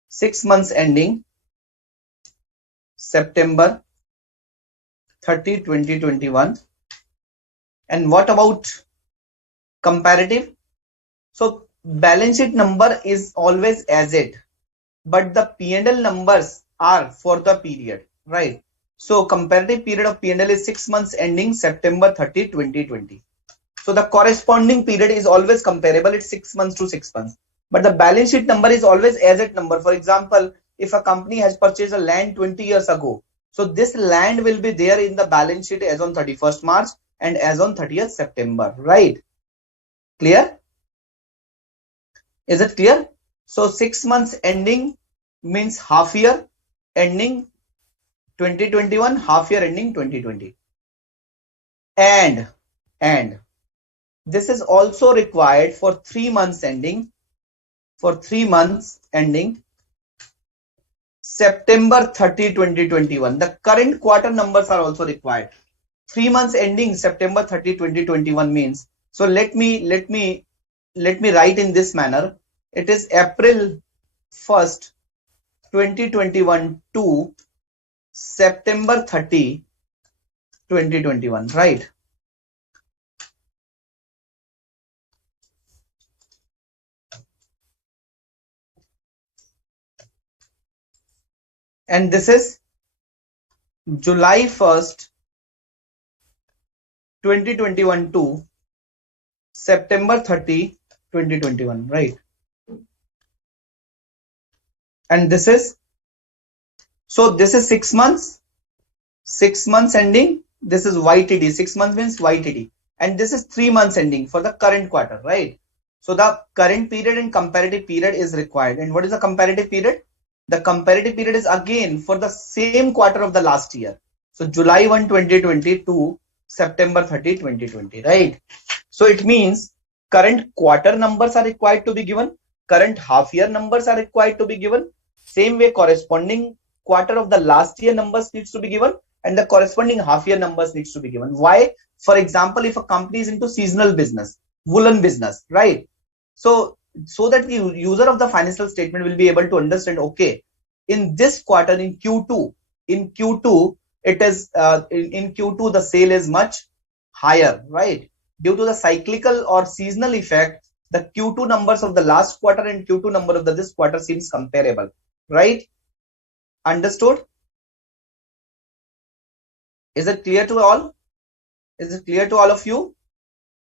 6 months ending September 30, 2021. And what about comparative? So balance sheet number is always as it, but the P&L numbers are for the period, right? So comparative period of P&L is 6 months ending September 30, 2020. So the corresponding period is always comparable. It's 6 months to 6 months. But the balance sheet number is always as at number. For example, if a company has purchased a land 20 years ago, so this land will be there in the balance sheet as on 31st March and as on 30th September, right? Clear? Is it clear? So 6 months ending means half year ending 2021, half year ending 2020. And this is also required for 3 months ending, September 30, 2021. The current quarter numbers are also required. 3 months ending September 30, 2021 means, so let me write in this manner. It is April 1st, 2021 to September 30, 2021, right? And this is July 1st, 2021 to September 30, 2021, right? And this is, so this is 6 months, 6 months ending. This is YTD, 6 months means YTD. And this is 3 months ending for the current quarter, right? So the current period and comparative period is required. And what is the comparative period? The comparative period is again for the same quarter of the last year. So July 1, 2020 to September 30, 2020, right? So it means current quarter numbers are required to be given. Current half year numbers are required to be given. Same way corresponding quarter of the last year numbers needs to be given, and the corresponding half year numbers needs to be given. Why? For example, if a company is into seasonal business, woolen business, right? So that the user of the financial statement will be able to understand, okay, in this quarter, in Q2, it is in Q2 the sale is much higher, right? Due to the cyclical or seasonal effect, the Q2 numbers of the last quarter and Q2 number of this quarter seems comparable, right? Understood? Is it clear to all? Is it clear to all of you?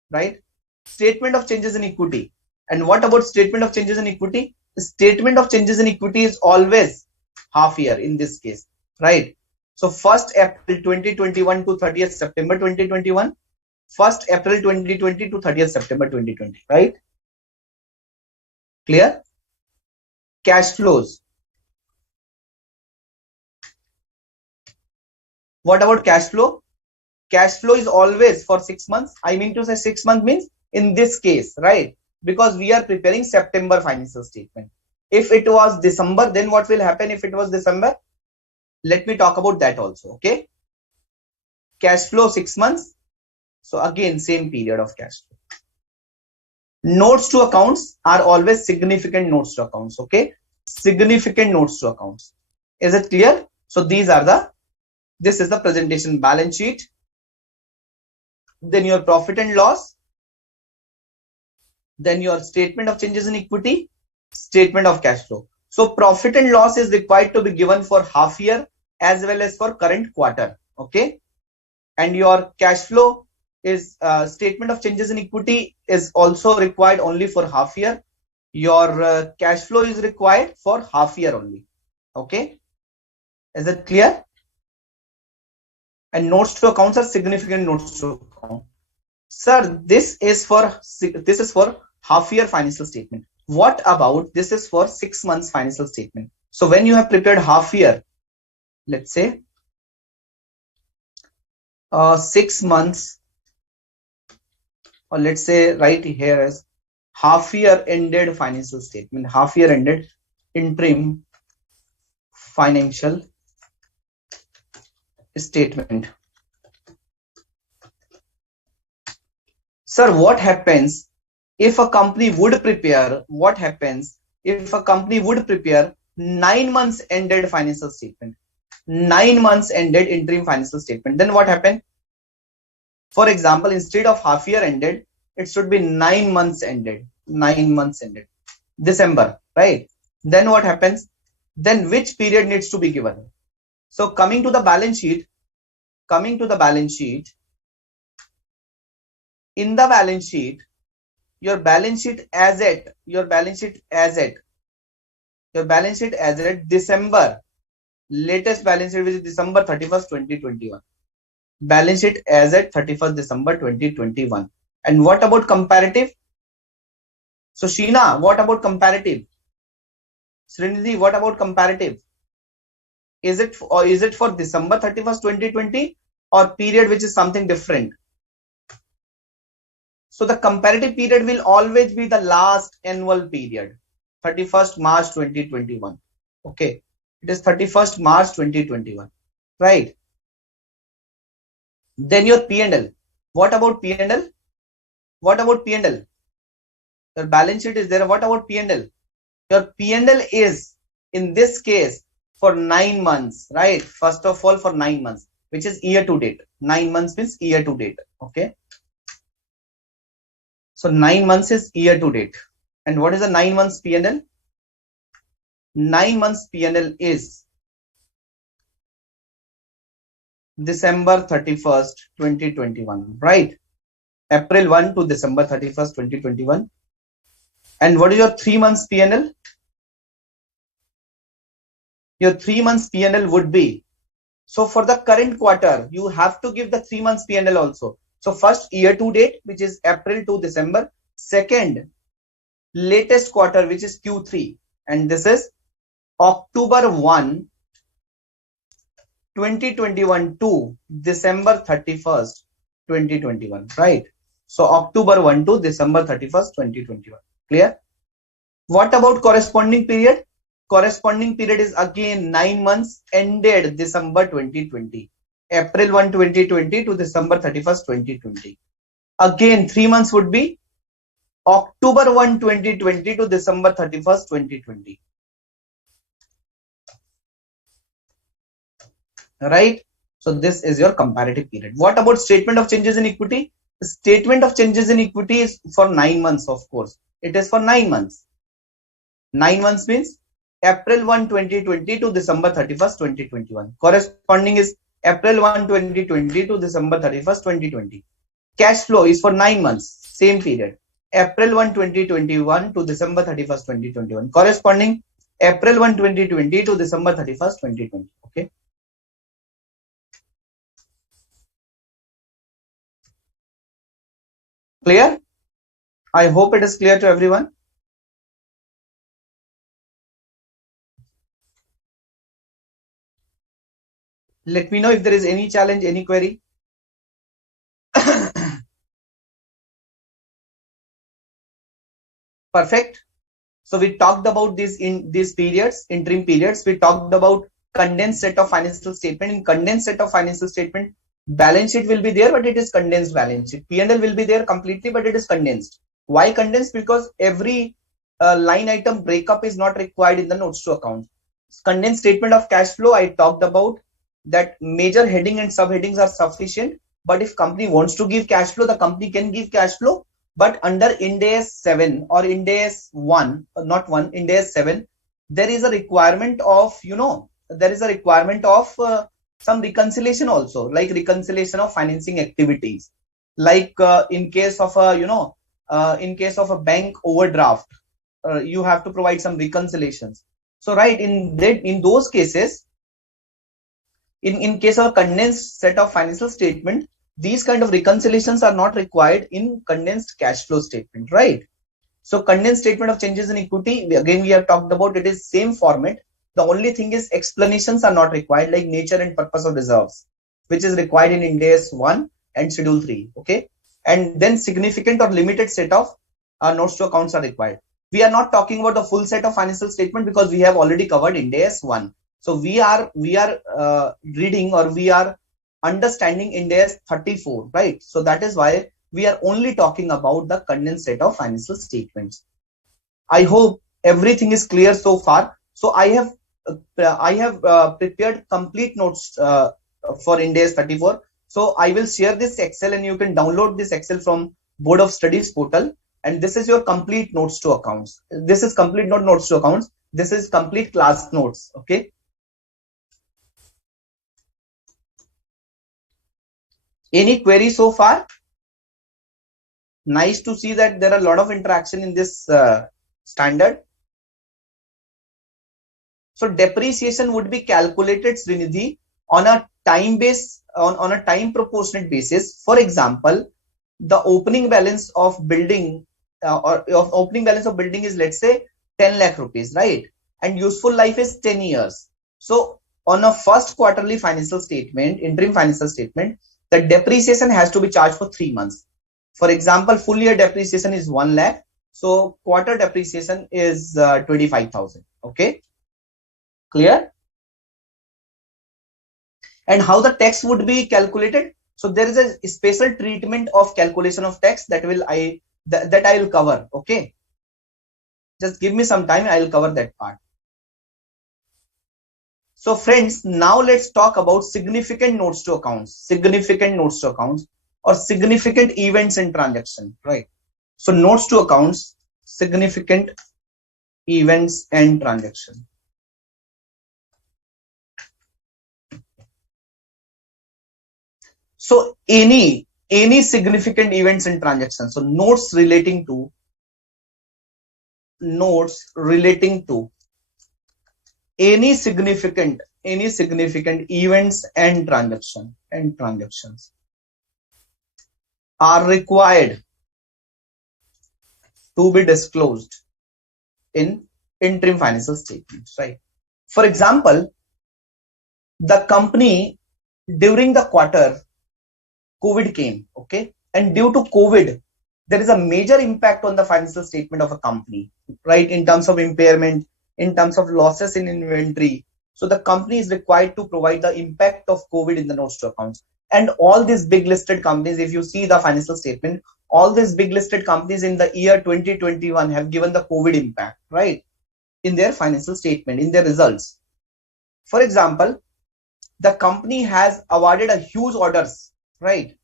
Right? Statement of changes in equity. And what about statement of changes in equity? The statement of changes in equity is always half year in this case, right? So 1st April 2021 to 30th September 2021, 1st April 2020 to 30th September 2020, right? Clear? Cash flows. What about cash flow? Cash flow is always for 6 months. I mean to say 6 months means in this case, right? Because we are preparing September financial statement. If it was December, then what will happen if it was December? Let me talk about that also, okay? Cash flow 6 months. So again, same period of cash flow. Notes to accounts are always significant notes to accounts, okay? Significant notes to accounts. Is it clear? So these are this is the presentation balance sheet. Then your profit and loss. Then your statement of changes in equity, statement of cash flow. So profit and loss is required to be given for half year as well as for current quarter, okay? And your cash flow is statement of changes in equity is also required only for half year, your cash flow is required for half year only. Okay, is it clear? And notes to accounts are significant notes to account. Sir, this is for half year financial statement. What about this is for 6 months financial statement? So when you have prepared half year, let's say 6 months, or let's say right here as half year ended financial statement, half year ended interim financial statement. Sir, what happens if a company would prepare, 9 months ended financial statement, 9 months ended interim financial statement? Then what happened? For example, instead of half year ended, it should be 9 months ended, December, right? Then what happens? Then which period needs to be given? So coming to the balance sheet, in the balance sheet, your balance sheet asset December, latest balance sheet which is December 31st, 2021. Balance sheet as at 31st December 2021. And what about comparative? So Sheena, what about comparative? Srinidhi, what about comparative? Is it for December 31st, 2020 or period which is something different? So the comparative period will always be the last annual period, 31st March 2021. Okay, it is 31st March 2021, right? Then your P&L. What about P&L? Your balance sheet is there. What about P&L? Your P&L is in this case for 9 months, right? First of all, for 9 months, which is year to date. 9 months means year to date. Okay. So 9 months is year to date. And what is the 9 months P&L? 9 months P&L is December 31st, 2021, right? April 1 to December 31st, 2021. And what is your 3 months P&L? Your 3 months P&L would be, so for the current quarter, you have to give the 3 months P&L also. So first year to date, which is April to December. Second, latest quarter, which is Q3. And this is October 1, 2021 to December 31st, 2021, right? So October 1 to December 31st, 2021. Clear? What about corresponding period? Corresponding period is again 9 months ended December 2020. April 1, 2020 to December 31st, 2020. Again, 3 months would be October 1, 2020 to December 31st, 2020. Right? So this is your comparative period. What about statement of changes in equity? Statement of changes in equity is for 9 months, of course. It is for 9 months. 9 months means April 1, 2020 to December 31st, 2021. Corresponding is April 1, 2020 to December 31st, 2020. Cash flow is for 9 months, same period. April 1, 2021 to December 31st, 2021. Corresponding April 1, 2020 to December 31st, 2020. Okay. Clear? I hope it is clear to everyone. Let me know if there is any challenge, any query. Perfect. So we talked about this in these periods, interim periods. We talked about condensed set of financial statement. In condensed set of financial statement, balance sheet will be there, but it is condensed balance sheet. P&L will be there completely, but it is condensed. Why condensed? Because every line item breakup is not required in the notes to account. Condensed statement of cash flow, I talked about that major heading and subheadings are sufficient. But if company wants to give cash flow, the company can give cash flow. But under Ind AS 7 or Ind AS 1, not 1, Ind AS 7, there is a requirement of, some reconciliation also, like reconciliation of financing activities. Like in case of a bank overdraft, you have to provide some reconciliations. So right, in those cases, in case of a condensed set of financial statement, these kind of reconciliations are not required in condensed cash flow statement, right? So condensed statement of changes in equity, again we have talked about, it is same format. The only thing is explanations are not required, like nature and purpose of reserves, which is required in Ind AS 1 and Schedule 3. Okay, and then significant or limited set of notes to accounts are required. We are not talking about the full set of financial statement because we have already covered Ind AS 1. So we are reading, or we are understanding Ind AS 34, right? So that is why we are only talking about the condensed set of financial statements. I hope everything is clear so far. So I have prepared complete notes for Ind AS 34. So I will share this Excel, and you can download this Excel from Board of Studies portal. And this is your complete notes to accounts. This is complete, not notes to accounts. This is complete class notes. Okay. Any query so far? Nice to see that there are a lot of interaction in this standard. So depreciation would be calculated, Srinidhi, on a time base, on a time proportionate basis. For example, the opening balance of building opening balance of building is, let's say, 10 lakh rupees, right? And useful life is 10 years. So on a first quarterly financial statement, interim financial statement, the depreciation has to be charged for 3 months. For example, full year depreciation is 1 lakh. So quarter depreciation is 25,000. Okay. Clear? And how the tax would be calculated? So there is a special treatment of calculation of tax that I will cover. Okay. Just give me some time. I will cover that part. So friends, now let's talk about significant notes to accounts. Significant notes to accounts, or significant events in transaction, right? So notes to accounts, significant events and transaction. So any significant events in transaction. So notes relating to any significant events and transactions are required to be disclosed in interim financial statements, right? For example, the company, during the quarter, COVID came, okay? And due to COVID, there is a major impact on the financial statement of a company, right? In terms of impairment, in terms of losses in inventory. So the company is required to provide the impact of COVID in the notes to accounts. And all these big listed companies, if you see the financial statement, all these big listed companies in the year 2021 have given the COVID impact, right? In their financial statement, in their results. For example, the company has awarded a huge orders, right?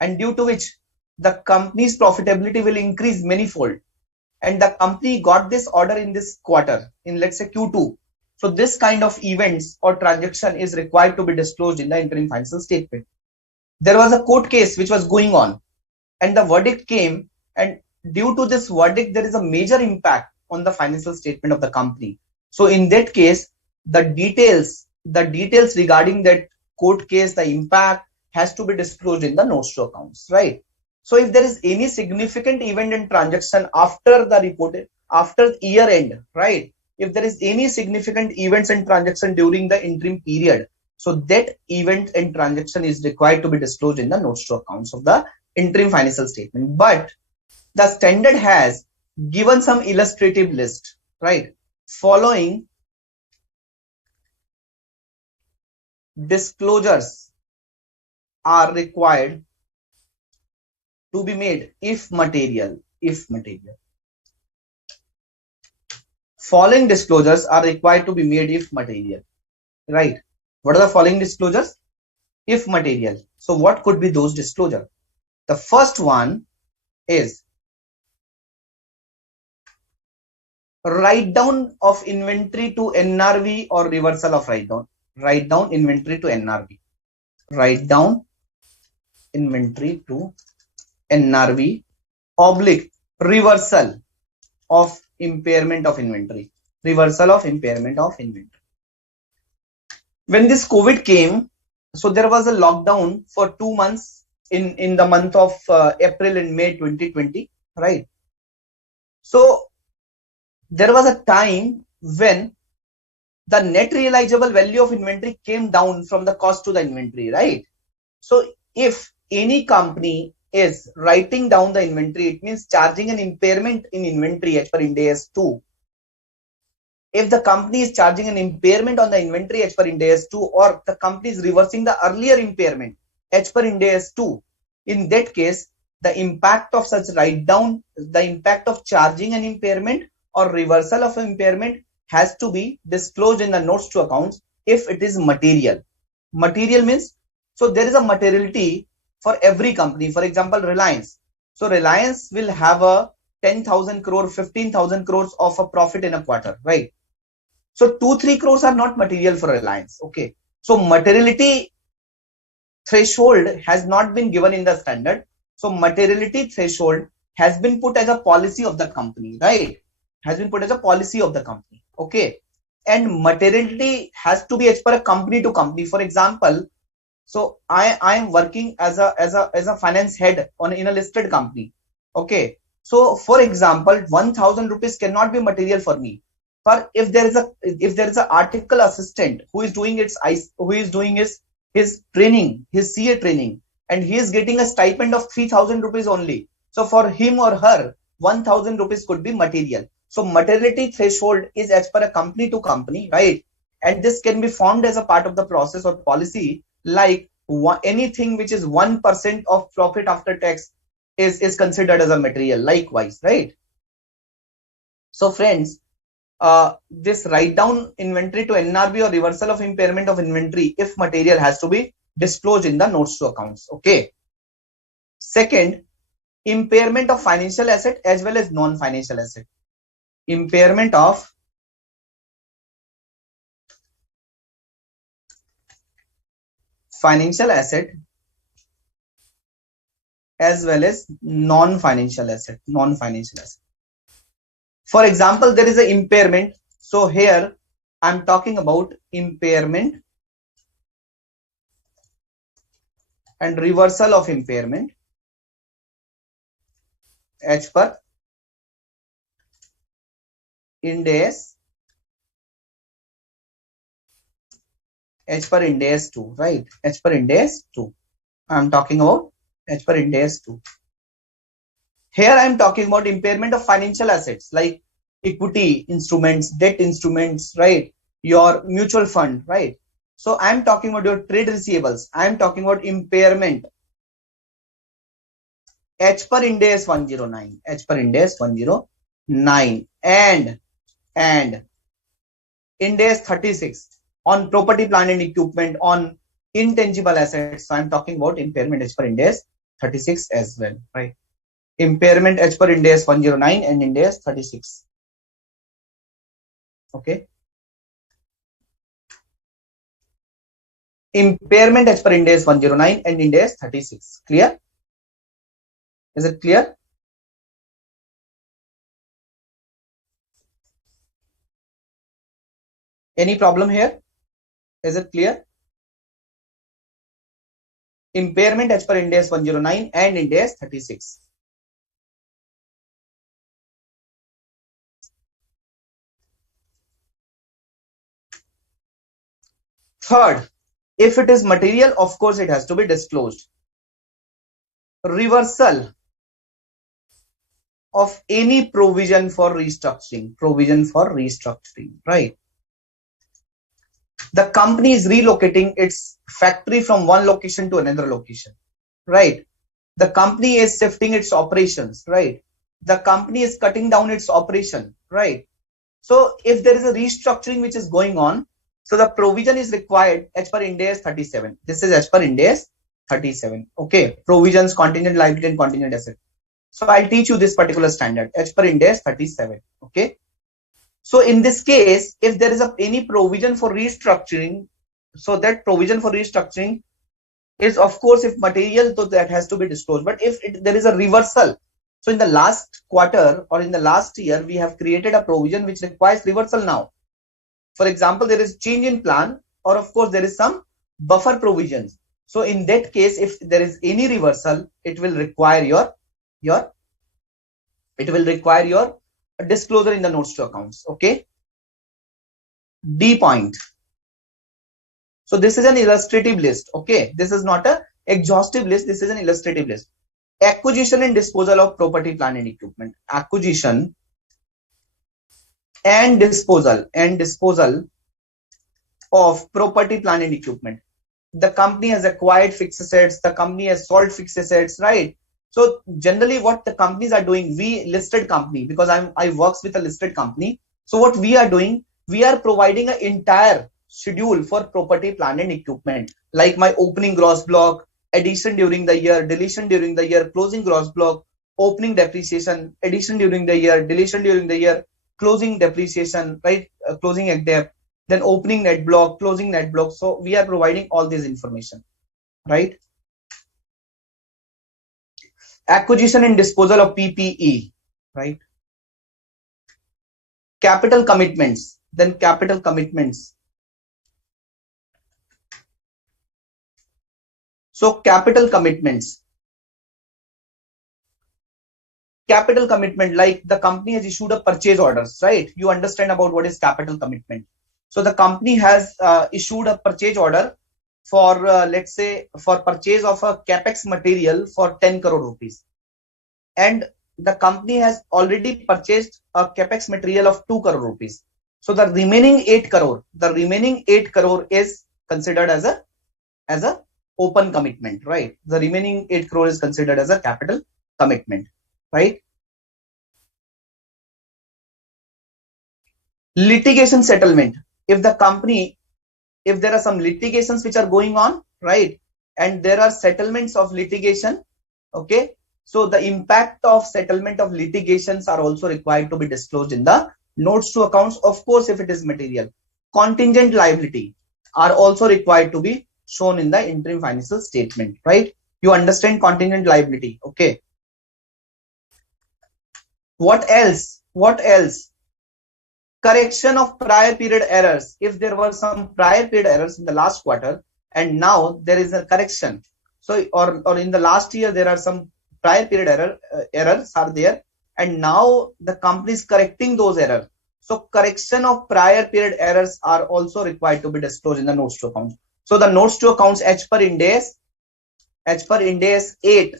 And due to which the company's profitability will increase manifold. And the company got this order in this quarter, in let's say Q2. So this kind of events or transaction is required to be disclosed in the interim financial statement. There was a court case which was going on, and the verdict came, and due to this verdict, there is a major impact on the financial statement of the company. So in that case, the details regarding that court case, the impact has to be disclosed in the notes to accounts, right? So if there is any significant event and transaction after the report, after year end, right? If there is any significant events and transaction during the interim period, so that event and transaction is required to be disclosed in the notes to accounts of the interim financial statement. But the standard has given some illustrative list, right? Following disclosures are required to be made if material. Following disclosures are required to be made if material, right? What are the following disclosures? If material. So what could be those disclosures? The first one is write down of inventory to NRV or reversal of write down. Write down inventory to NRV. Write down inventory to NRV / reversal of impairment of inventory. Reversal of impairment of inventory. When this COVID came, so there was a lockdown for 2 months in the month of April and May 2020, right? So there was a time when the net realizable value of inventory came down from the cost to the inventory, right? So if any company is writing down the inventory, it means charging an impairment in inventory as per Ind AS 2. If the company is charging an impairment on the inventory as per Ind AS 2, or the company is reversing the earlier impairment as per Ind AS 2, in that case, the impact of such write down, the impact of charging an impairment or reversal of impairment has to be disclosed in the notes to accounts if it is material. Material means, so there is a materiality for every company. For example, Reliance. So Reliance will have a 10,000 crore, 15,000 crores of a profit in a quarter, right? So 2-3 crores are not material for Reliance. Okay. So materiality threshold has not been given in the standard. So materiality threshold has been put as a policy of the company, right? Has been put as a policy of the company. Okay. And materiality has to be as per a company to company. For example, so I am working as a finance head in a listed company. Okay. So for example, 1,000 rupees cannot be material for me. But if there is a article assistant who is doing his training, his CA training, and he is getting a stipend of 3,000 rupees only. So for him or her, 1,000 rupees could be material. So materiality threshold is as per a company to company, right? And this can be formed as a part of the process or policy, like anything which is 1% of profit after tax is considered as a material, likewise, right? So friends, this write down inventory to NRV or reversal of impairment of inventory, if material, has to be disclosed in the notes to accounts. Okay. Second, impairment of financial asset as well as non-financial asset. Impairment of financial asset as well as non-financial asset. Non-financial asset. For example, there is an impairment. So here I'm talking about impairment and reversal of impairment as per Ind AS, as per Ind AS 2, right? As per Ind AS 2. I'm talking about as per Ind AS 2. Here I'm talking about impairment of financial assets like equity instruments, debt instruments, right? Your mutual fund, right? So I'm talking about your trade receivables. I'm talking about impairment as per Ind AS 109, as per Ind AS 109 and Ind AS 36 on property, plant and equipment, on intangible assets. So I'm talking about impairment as per Ind AS 36 as well, right? Impairment as per Ind AS 109 and Ind AS 36. Okay. Impairment as per Ind AS 109 and Ind AS 36. Clear? Is it clear? Any problem here? Is it clear? Impairment as per Ind AS 109 and Ind AS 36. Third, if it is material, of course it has to be disclosed. Reversal of any provision for restructuring, right? The company is relocating its factory from one location to another location, right? The company is shifting its operations, right? The company is cutting down its operation, right? So if there is a restructuring which is going on, so the provision is required as per Ind AS 37. This is as per Ind AS 37. Okay. Provisions, contingent liability and contingent asset. So I'll teach you this particular standard as per Ind AS 37. Okay. So in this case, if there is any provision for restructuring, so that provision for restructuring is, of course, if material, so that has to be disclosed. But if there is a reversal So in the last quarter or in the last year, we have created a provision which requires reversal now. For example, there is change in plan, or of course there is some buffer provisions. So in that case, if there is any reversal, it will require your disclosure in the notes to accounts. Okay. D point. So this is an illustrative list. Okay. This is not a exhaustive list. This is an illustrative list. Acquisition and disposal of property, plant and equipment. Acquisition and disposal of property, plant and equipment. The company has acquired fixed assets, the company has sold fixed assets, right? So generally what the companies are doing, we listed company, because I works with a listed company. So what we are doing, we are providing an entire schedule for property, plant and equipment, like my opening gross block, addition during the year, deletion during the year, closing gross block, opening depreciation, addition during the year, deletion during the year, closing depreciation, right? Closing at debt, then opening net block, closing net block. So we are providing all this information, right? Acquisition and disposal of PPE, right? Capital commitments, then capital commitments. So capital commitment, like the company has issued a purchase orders, right? You understand about what is capital commitment. So the company has issued a purchase order for let's say for purchase of a capex material for 10 crore rupees, and the company has already purchased a capex material of 2 crore rupees. So the remaining 8 crore is considered as a open commitment, right? The remaining 8 crore is considered as a capital commitment, right? Litigation settlement. If there are some litigations which are going on, right, and there are settlements of litigation, okay, so the impact of settlement of litigations are also required to be disclosed in the notes to accounts, of course, if it is material. Contingent liability are also required to be shown in the interim financial statement, right? You understand contingent liability, okay? What else? Correction of prior period errors. If there were some prior period errors in the last quarter and now there is a correction, so or in the last year there are some prior period errors are there, and now the company is correcting those errors. So correction of prior period errors are also required to be disclosed in the notes to accounts. So the notes to accounts as per Ind AS 8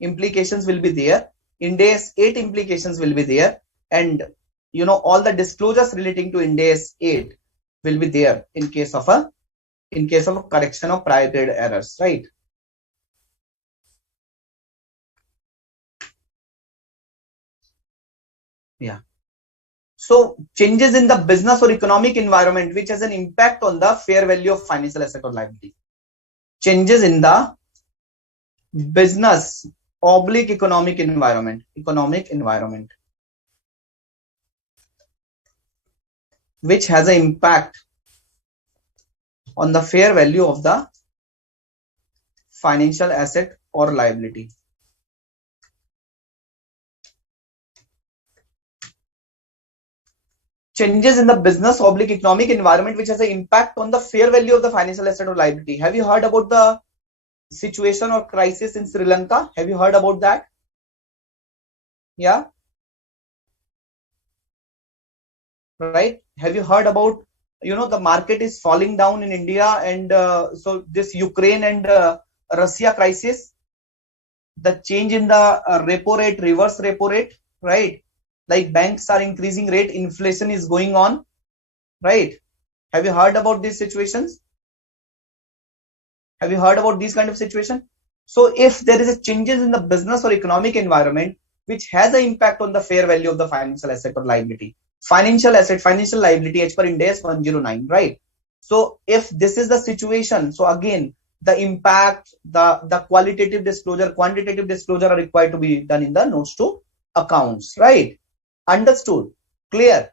implications will be there. Ind AS 8 implications will be there, and you know all the disclosures relating to Ind AS 8 will be there in case of a correction of prior period errors, right? Yeah. So changes in the business or economic environment which has an impact on the fair value of financial asset or liability. Changes in the business / economic environment, which has an impact on the fair value of the financial asset or liability. Changes in the business / economic environment which has an impact on the fair value of the financial asset or liability. Have you heard about the situation or crisis in Sri Lanka? Have you heard about that? Yeah. Right. Have you heard about, you know, the market is falling down in India, and so this Ukraine and Russia crisis, the change in the repo rate, reverse repo rate, right? Like banks are increasing rate, inflation is going on, right? Have you heard about these situations? Have you heard about these kind of situation? So if there is a changes in the business or economic environment which has an impact on the fair value of the financial asset or liability, financial asset, financial liability as per Ind AS 109, right? So if this is the situation, so again the impact, the qualitative disclosure, quantitative disclosure are required to be done in the notes to accounts, right? Understood? Clear?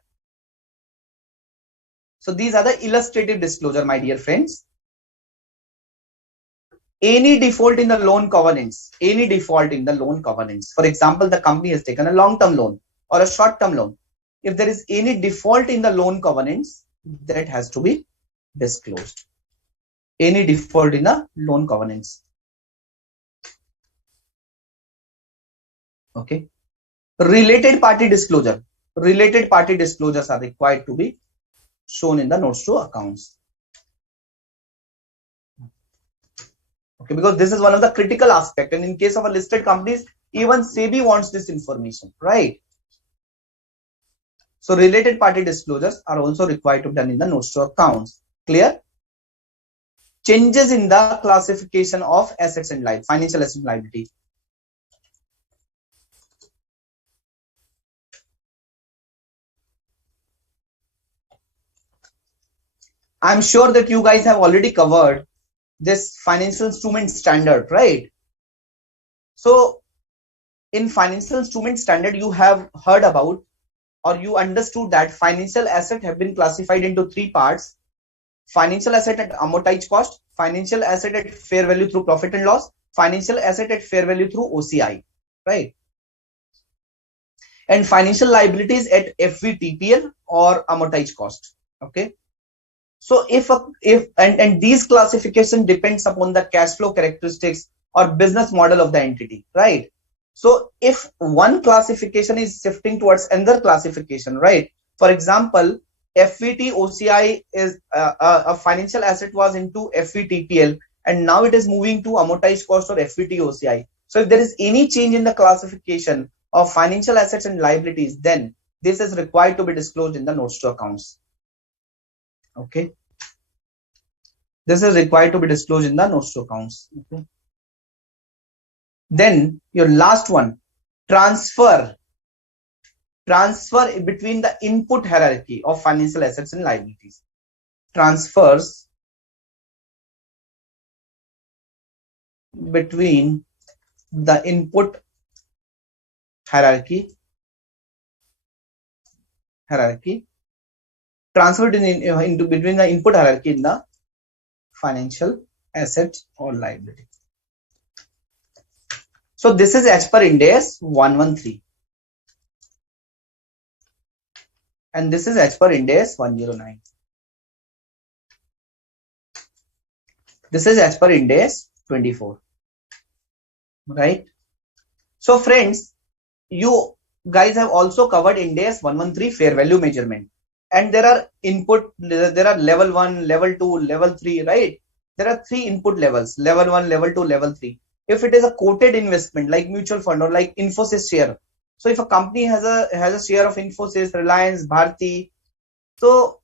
So these are the illustrative disclosure, my dear friends. any default in the loan covenants, any default in the loan covenants. For example, the company has taken a long-term loan or a short-term loan. If there is any default in the loan covenants, that has to be disclosed. Any default in the loan covenants. Okay. Related party disclosure. Related party disclosures are required to be shown in the notes to accounts. Okay, because this is one of the critical aspects, and in case of a listed companies, even SEBI wants this information, right? So related party disclosures are also required to be done in the notes to accounts. Clear? Changes in the classification of assets and liability, financial asset and liability. I'm sure that you guys have already covered this financial instrument standard, right? So in financial instrument standard, you have heard about, or you understood that financial assets have been classified into three parts: financial asset at amortized cost, financial asset at fair value through profit and loss, financial asset at fair value through OCI, right? And financial liabilities at FVTPL or amortized cost. Okay. So if these classification depends upon the cash flow characteristics or business model of the entity, right? So if one classification is shifting towards another classification, right? For example, FVT OCI is a financial asset was into FVTPL, and now it is moving to amortized cost or FVT OCI. So if there is any change in the classification of financial assets and liabilities, then this is required to be disclosed in the notes to accounts. Okay, this is required to be disclosed in the notes to accounts. Okay. Then your last one, transfer between the input hierarchy of financial assets and liabilities. Transfers between the input hierarchy transferred into between the input hierarchy in the financial assets or liability. So this is as per Ind AS 113, and this is as per Ind AS 109. This is as per Ind AS 24, right? So friends, you guys have also covered Ind AS 113 fair value measurement, and there are level 1, level 2, level 3, right? There are three input levels: level 1, level 2, level 3. If it is a quoted investment like mutual fund or like Infosys share, so if a company has a share of Infosys, Reliance, Bharti, so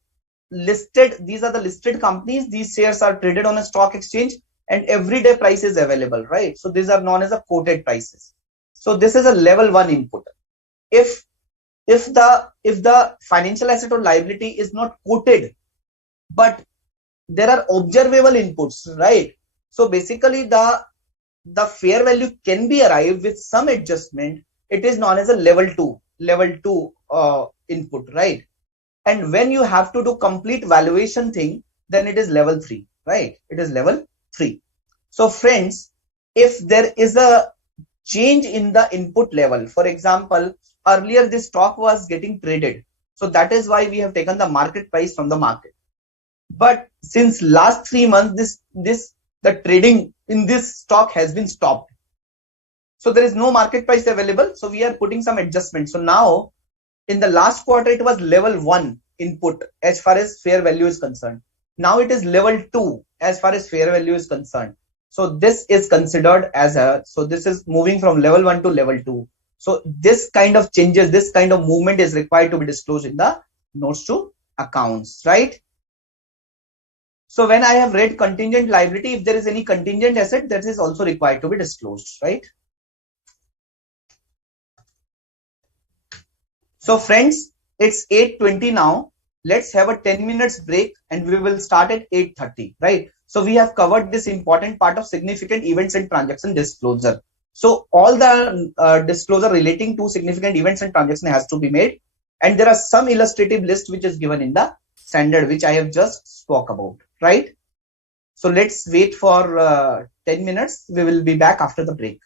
these are the listed companies. These shares are traded on a stock exchange, and everyday price is available, right? So these are known as a quoted prices. So this is a level 1 input. If the financial asset or liability is not quoted, but there are observable inputs, right? So basically the fair value can be arrived with some adjustment. It is known as a level 2 input, right? And when you have to do complete valuation thing, then it is level 3, right? It is level 3. So friends, if there is a change in the input level, for example, earlier this stock was getting traded, so that is why we have taken the market price from the market. But since last 3 months, the trading in this stock has been stopped. So there is no market price available. So we are putting some adjustments. So now in the last quarter, it was level 1 input as far as fair value is concerned. Now it is level 2 as far as fair value is concerned. So this is considered as so this is moving from level 1 to level 2. So this kind of changes, this kind of movement is required to be disclosed in the notes to accounts, right? So when I have read contingent liability, if there is any contingent asset, that is also required to be disclosed, right? So friends, it's 8:20 now. Let's have a 10 minutes break and we will start at 8:30, right? So we have covered this important part of significant events and transaction disclosure. So all the disclosure relating to significant events and transaction has to be made. And there are some illustrative list which is given in the standard, which I have just spoke about, right? So let's wait for 10 minutes. We will be back after the break.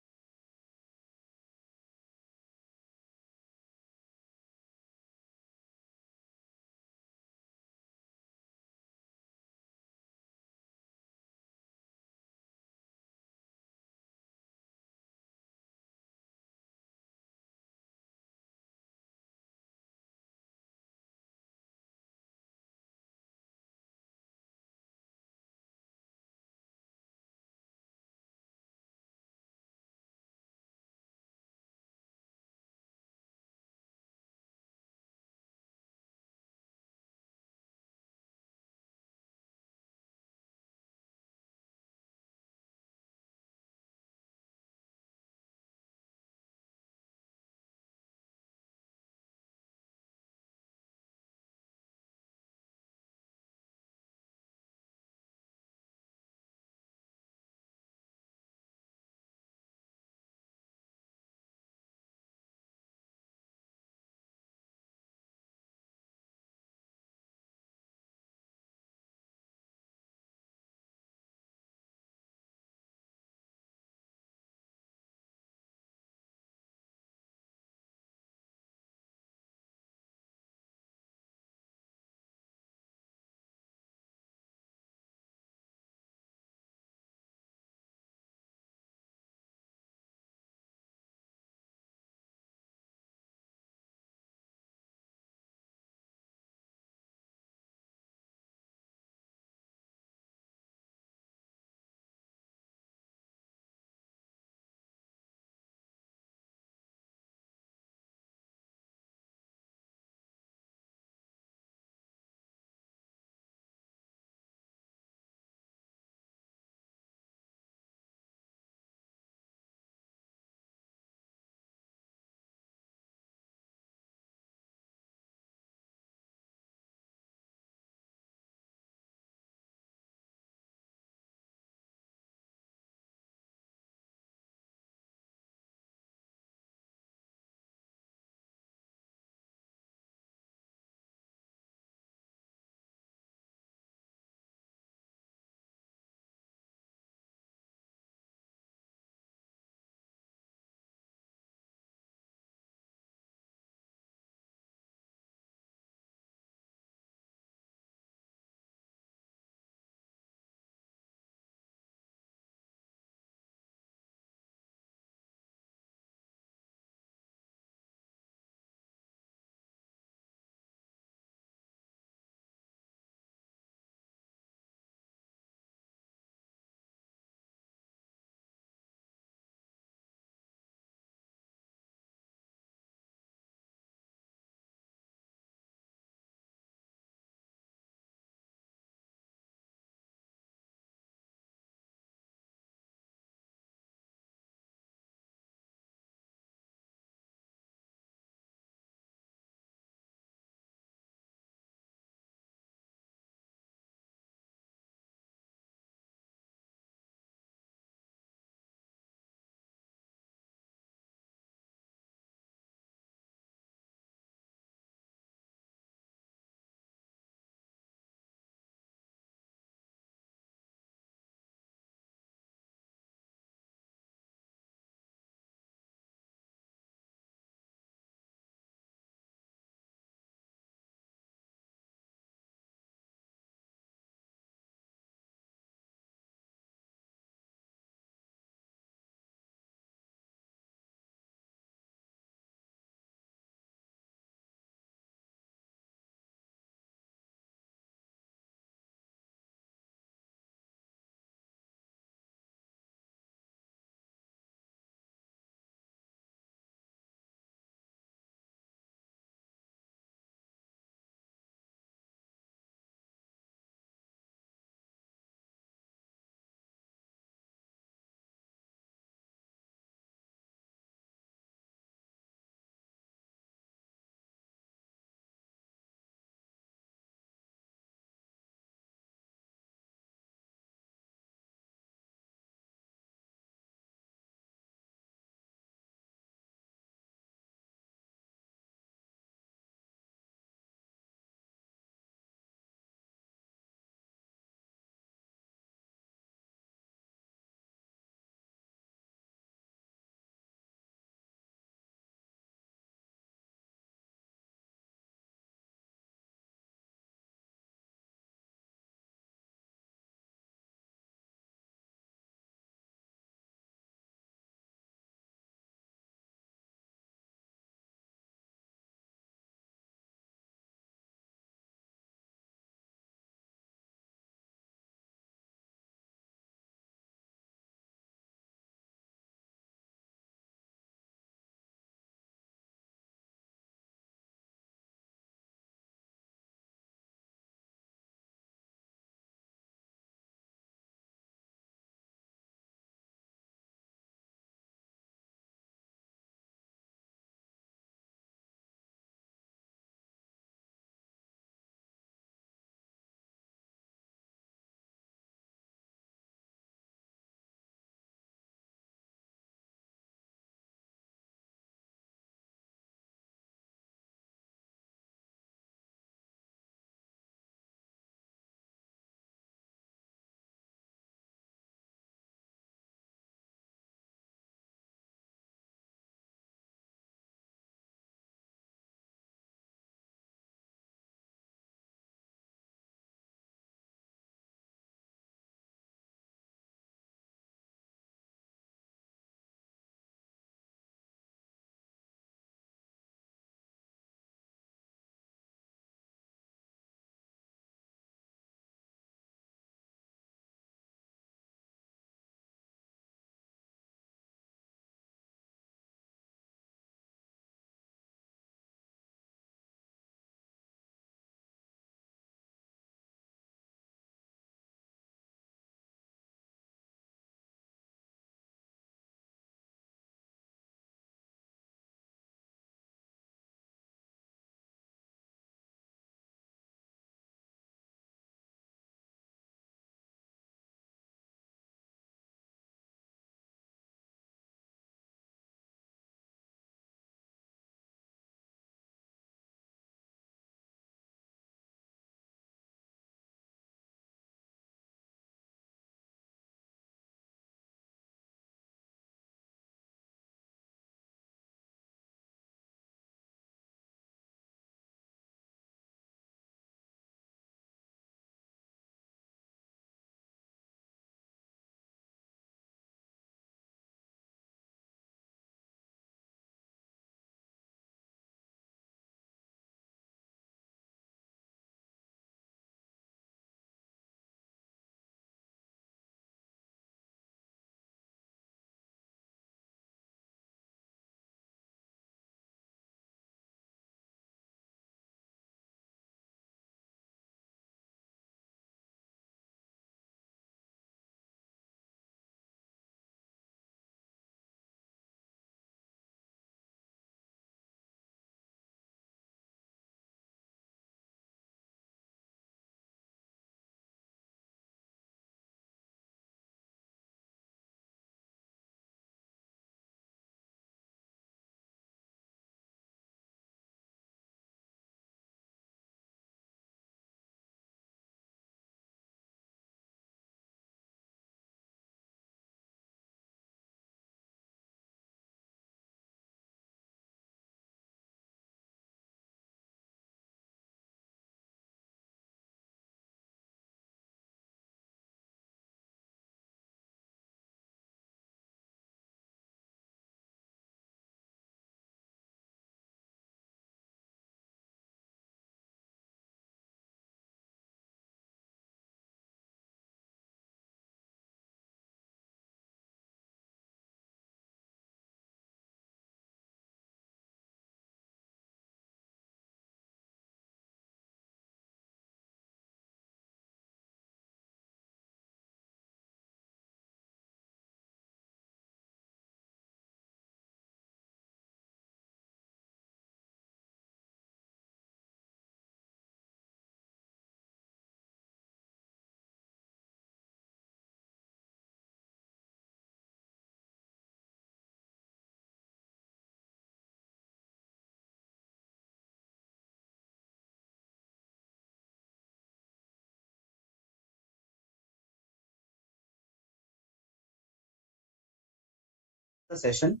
the session.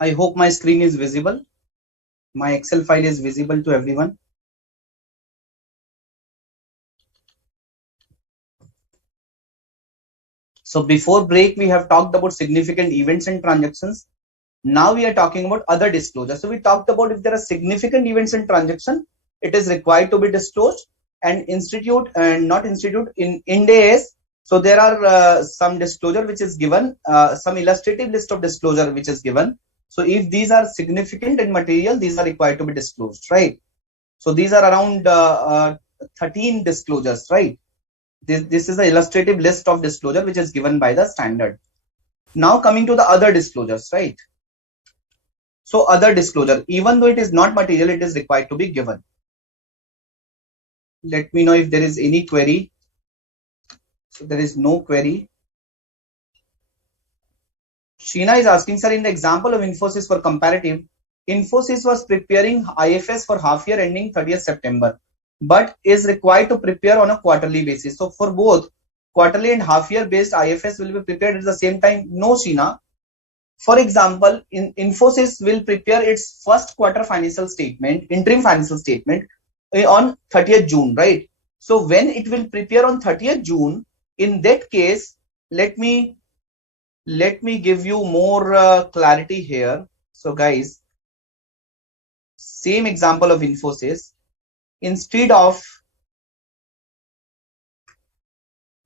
I hope my screen is visible. My Excel file is visible to everyone. So before break, we have talked about significant events and transactions. Now we are talking about other disclosures. So we talked about if there are significant events and transaction, it is required to be disclosed, and not institute in Ind AS. So there are some disclosure which is given, some illustrative list of disclosure which is given. So if these are significant and material, these are required to be disclosed, right? So these are around 13 disclosures, right? This is the illustrative list of disclosure which is given by the standard. Now coming to the other disclosures, right? So other disclosure, even though it is not material, it is required to be given. Let me know if there is any query. So there is no query. Sheena is asking, sir, in the example of Infosys for comparative, Infosys was preparing IFS for half year ending 30th September, but is required to prepare on a quarterly basis. So for both quarterly and half year based IFS will be prepared at the same time. No, Sheena. For example, Infosys will prepare its first quarter financial statement, interim financial statement on 30th June, right? So when it will prepare on 30th June, in that case, let me give you more clarity here. So guys, same example of Infosys, instead of,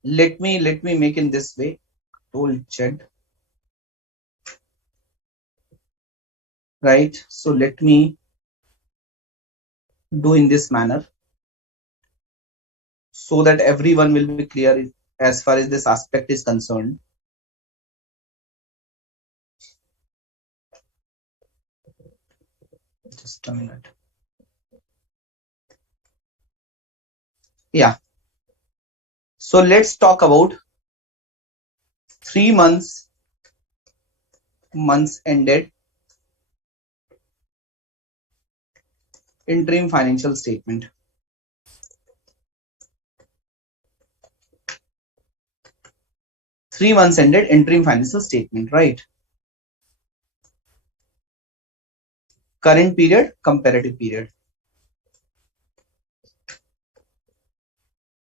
let me make in this way, Control Z, right? So let me do in this manner so that everyone will be clear as far as this aspect is concerned. Just a minute. Yeah. So let's talk about 3 months ended interim financial statement. Three-months ended interim financial statement, right? Current period, comparative period.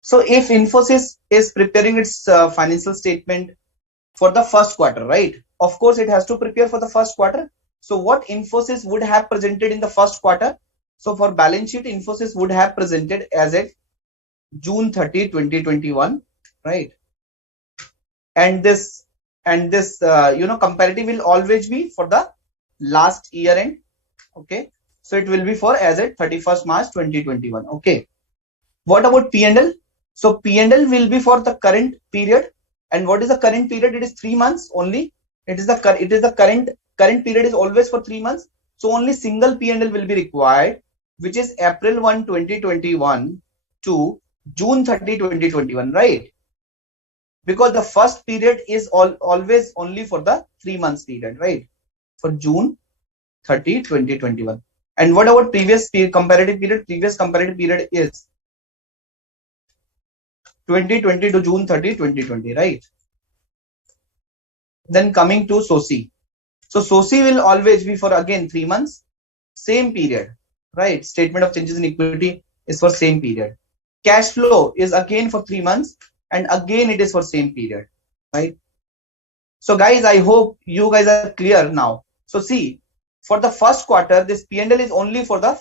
So if Infosys is preparing its financial statement for the first quarter, right? Of course, it has to prepare for the first quarter. So what Infosys would have presented in the first quarter? So for balance sheet, Infosys would have presented as at June 30, 2021, right? And this comparative will always be for the last year end. Okay, so it will be for as at 31st March 2021. Okay, what about P&L? So P&L will be for the current period. And what is the current period? It is 3 months only. It is the current period is always for 3 months. So only single P&L will be required, which is April 1, 2021 to June 30, 2021, right? Because the first period is always only for the 3 months period, right? For June 30, 2021. And what about previous comparative period? Previous comparative period is 2020 to June 30, 2020, right? Then coming to SOCI. So SOCI will always be for again 3 months, same period, right? Statement of changes in equity is for same period. Cash flow is again for 3 months, and again it is for same period, right? So guys, I hope you guys are clear now. So see, for the first quarter, this P&L is only for the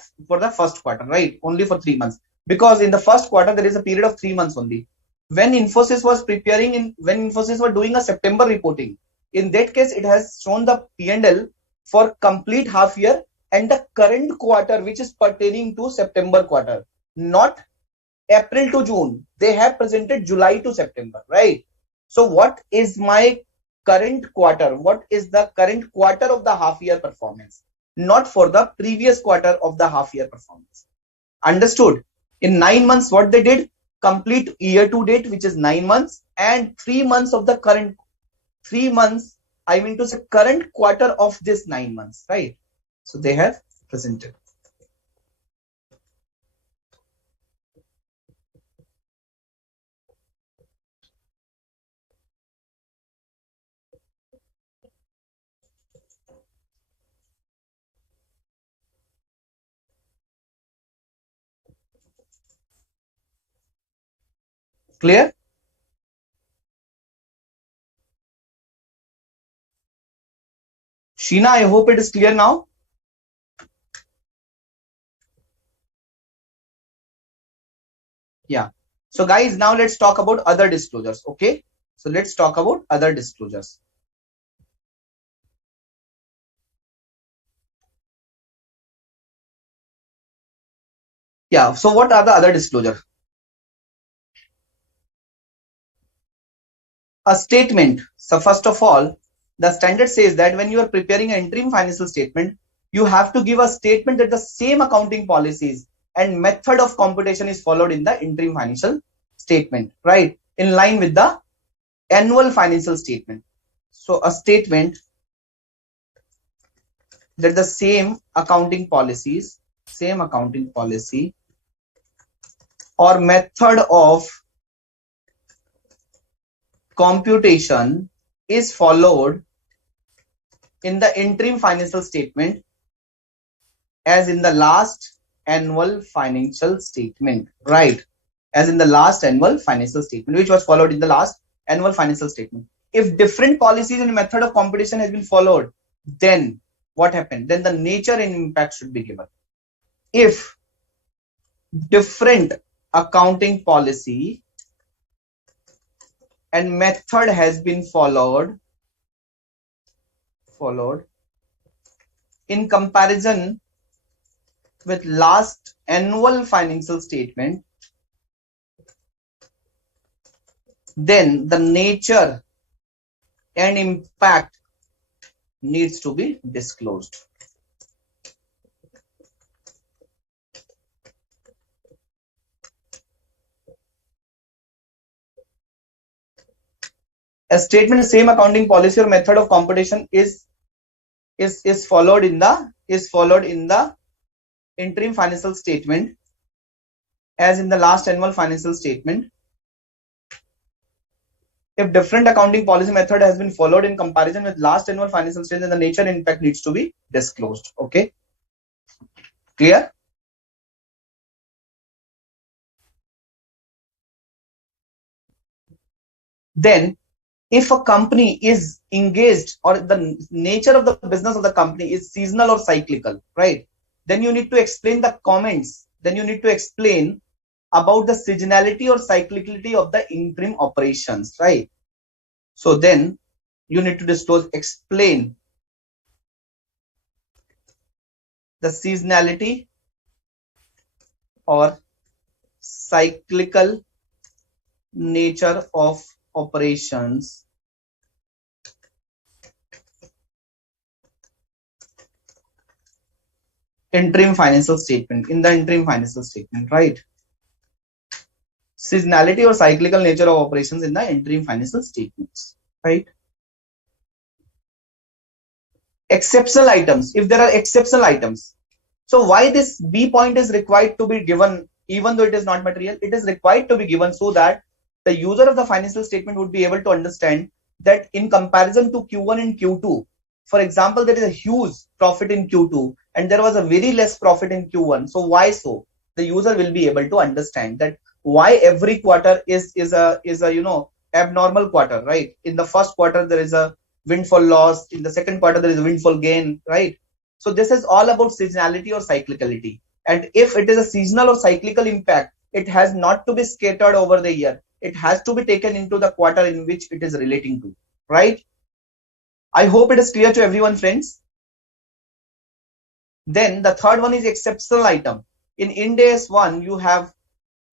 first quarter, right? Only for 3 months, because in the first quarter there is a period of 3 months only. When Infosys was when Infosys was doing a September reporting, in that case it has shown the P&L for complete half year and the current quarter, which is pertaining to September quarter, not April to June. They have presented July to September, right? So what is my current quarter? What is the current quarter of the half year performance? Not for the previous quarter of the half year performance. Understood? In 9 months, what they did? Complete year to date, which is 9 months, and 3 months of the current 3 months. I mean to say current quarter of this 9 months, right? So they have presented. Clear? Sheena, I hope it is clear now. Yeah. So guys, now let's talk about other disclosures. Okay. So let's talk about other disclosures. Yeah. So what are the other disclosures? A statement. So first of all, the standard says that when you are preparing an interim financial statement, you have to give a statement that the same accounting policies and method of computation is followed in the interim financial statement, right? In line with the annual financial statement. So a statement that the same accounting policy or method of computation is followed in the interim financial statement as in the last annual financial statement, right? As in the last annual financial statement, which was followed in the last annual financial statement. If different policies and method of computation has been followed, then what happened? Then the nature and impact should be given. If different accounting policy and method has been followed in comparison with last annual financial statement, then the nature and impact needs to be disclosed. A statement same accounting policy or method of computation is followed in the interim financial statement as in the last annual financial statement. If different accounting policy method has been followed in comparison with last annual financial statement, then the nature and impact needs to be disclosed. Okay, clear? Then if a company is engaged or the nature of the business of the company is seasonal or cyclical, right? Then you need to explain the comments. Then you need to explain about the seasonality or cyclicality of the interim operations, right? So then you need to disclose, explain the seasonality or cyclical nature of operations interim financial statement, in the interim financial statement, right? Seasonality or cyclical nature of operations in the interim financial statements, right? Exceptional items, if there are exceptional items. So why this B point is required to be given, even though it is not material, it is required to be given so that the user of the financial statement would be able to understand that in comparison to Q1 and Q2, for example, there is a huge profit in Q2 and there was a very less profit in Q1. So why so? The user will be able to understand that why every quarter is a abnormal quarter, right? In the first quarter there is a windfall loss, in the second quarter there is a windfall gain, right? So this is all about seasonality or cyclicality. And if it is a seasonal or cyclical impact, it has not to be scattered over the year. It has to be taken into the quarter in which it is relating to, right? I hope it is clear to everyone, friends. Then the third one is exceptional item. In Ind AS 1, you have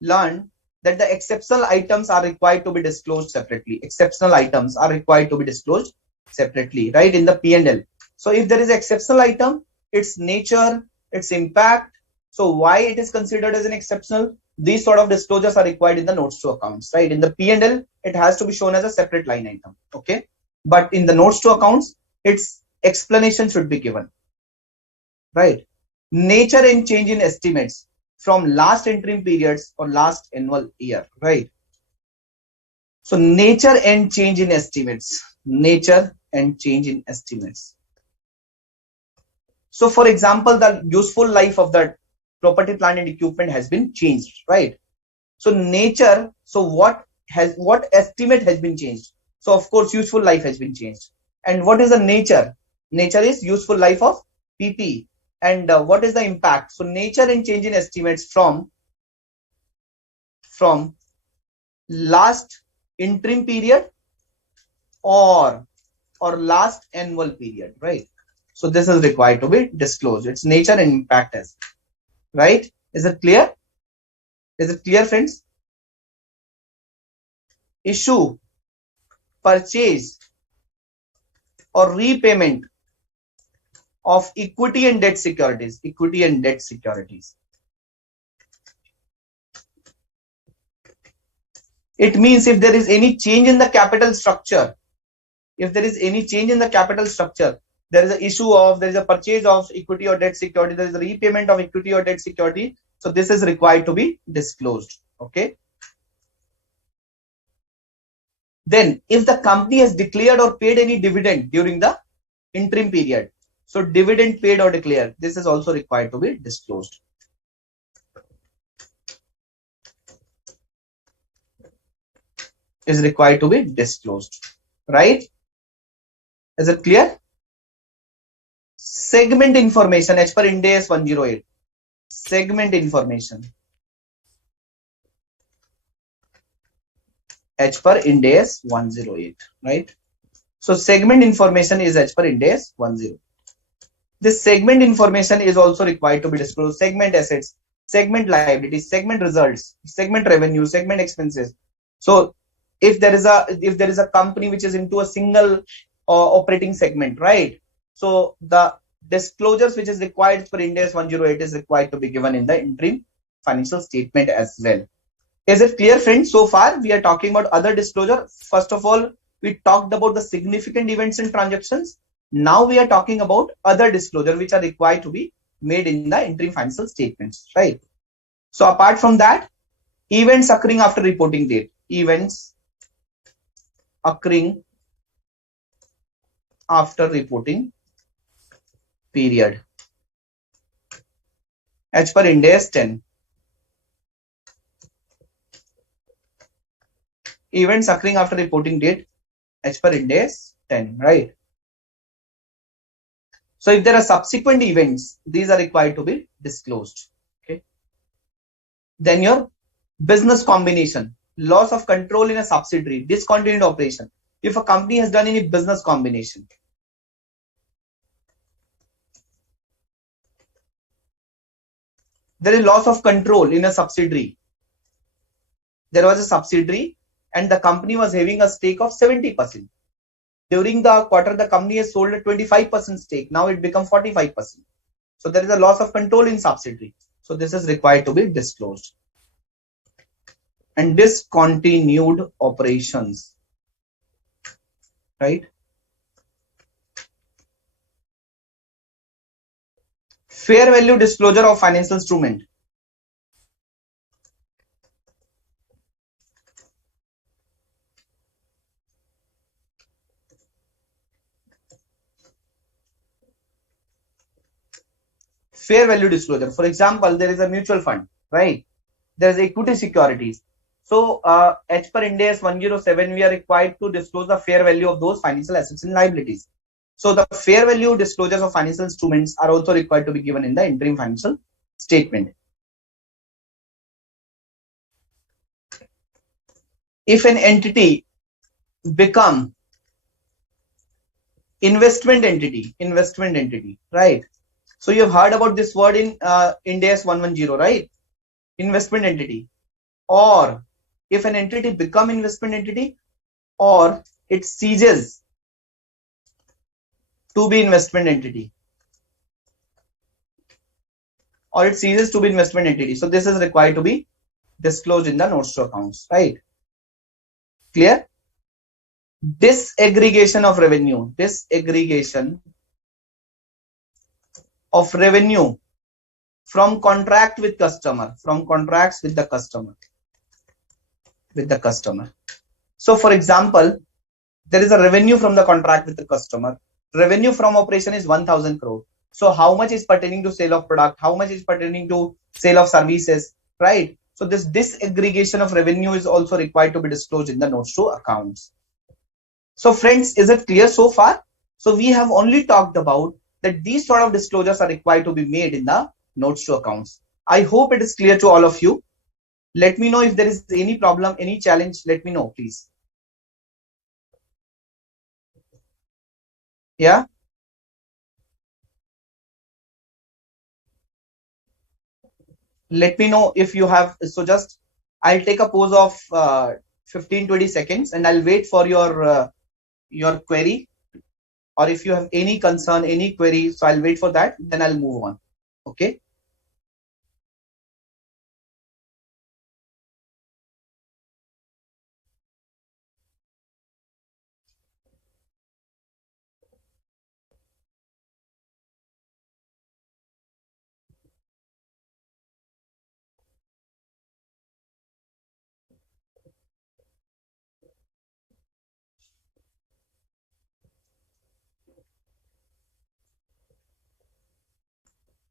learned that the exceptional items are required to be disclosed separately. Exceptional items are required to be disclosed separately, right? In the P&L. So if there is an exceptional item, its nature, its impact, so why it is considered as an exceptional, these sort of disclosures are required in the notes to accounts, right? In the P&L, it has to be shown as a separate line item, okay? But in the notes to accounts, its explanation should be given, right? Nature and change in estimates from last interim periods or last annual year, right? So nature and change in estimates, nature and change in estimates. So for example, the useful life of the property, plant and equipment has been changed, right? So nature, so what what estimate has been changed? So of course, useful life has been changed. And what is the nature? Nature is useful life of PP. And what is the impact? So nature and change in estimates from last interim period or last annual period, right? So this is required to be disclosed. Its nature and impact as, right? Is it clear? Is it clear, friends? Issue, purchase, or repayment of equity and debt securities. Equity and debt securities. It means if there is any change in the capital structure, if there is any change in the capital structure, there is an issue of, there is a purchase of equity or debt security, there is a repayment of equity or debt security. So this is required to be disclosed. Okay. Then if the company has declared or paid any dividend during the interim period, so dividend paid or declared, this is also required to be disclosed. Is required to be disclosed, right? Is it clear? Segment information as per Ind AS 108. Segment information as per Ind AS 108, right? So segment information is as per Ind AS 10. This segment information is also required to be disclosed. Segment assets, segment liabilities, segment results, segment revenue, segment expenses. So if there is a company which is into a single operating segment, right? So the disclosures which is required for Ind AS 108 is required to be given in the interim financial statement as well. Is it clear, friends? So far we are talking about other disclosure. First of all, we talked about the significant events and transactions. Now we are talking about other disclosure which are required to be made in the interim financial statements, right? So apart from that, events occurring after reporting date. Events occurring after reporting period as per Ind AS 10. Events occurring after reporting date as per Ind AS 10, right? So if there are subsequent events, these are required to be disclosed. Okay. Then your business combination, loss of control in a subsidiary, discontinued operation. If a company has done any business combination, there is loss of control in a subsidiary. There was a subsidiary and the company was having a stake of 70%. During the quarter, the company has sold a 25% stake. Now it becomes 45%. So there is a loss of control in subsidiary. So this is required to be disclosed. And discontinued operations, right? Fair value disclosure of financial instrument. Fair value disclosure. For example, there is a mutual fund, right? There is equity securities. So as per Ind AS 107, we are required to disclose the fair value of those financial assets and liabilities. So the fair value disclosures of financial instruments are also required to be given in the interim financial statement. If an entity become investment entity, right? So you have heard about this word in Ind AS 110, right? Investment entity. Or if an entity become investment entity, or it ceases to be investment entity, or it ceases to be investment entity. So this is required to be disclosed in the notes to accounts, right? Clear? Disaggregation of revenue. Disaggregation of revenue from contract with customer, from contracts with the customer. So for example, there is a revenue from the contract with the customer. Revenue from operation is 1000 crore. So how much is pertaining to sale of product? How much is pertaining to sale of services, right? So this disaggregation of revenue is also required to be disclosed in the notes to accounts. So friends, is it clear so far? So we have only talked about that these sort of disclosures are required to be made in the notes to accounts. I hope it is clear to all of you. Let me know if there is any problem, any challenge, let me know, please. Yeah. Let me know if you have. So just I'll take a pause of 15-20 seconds and I'll wait for your query, or if you have any concern, any query, so I'll wait for that, then I'll move on. Okay.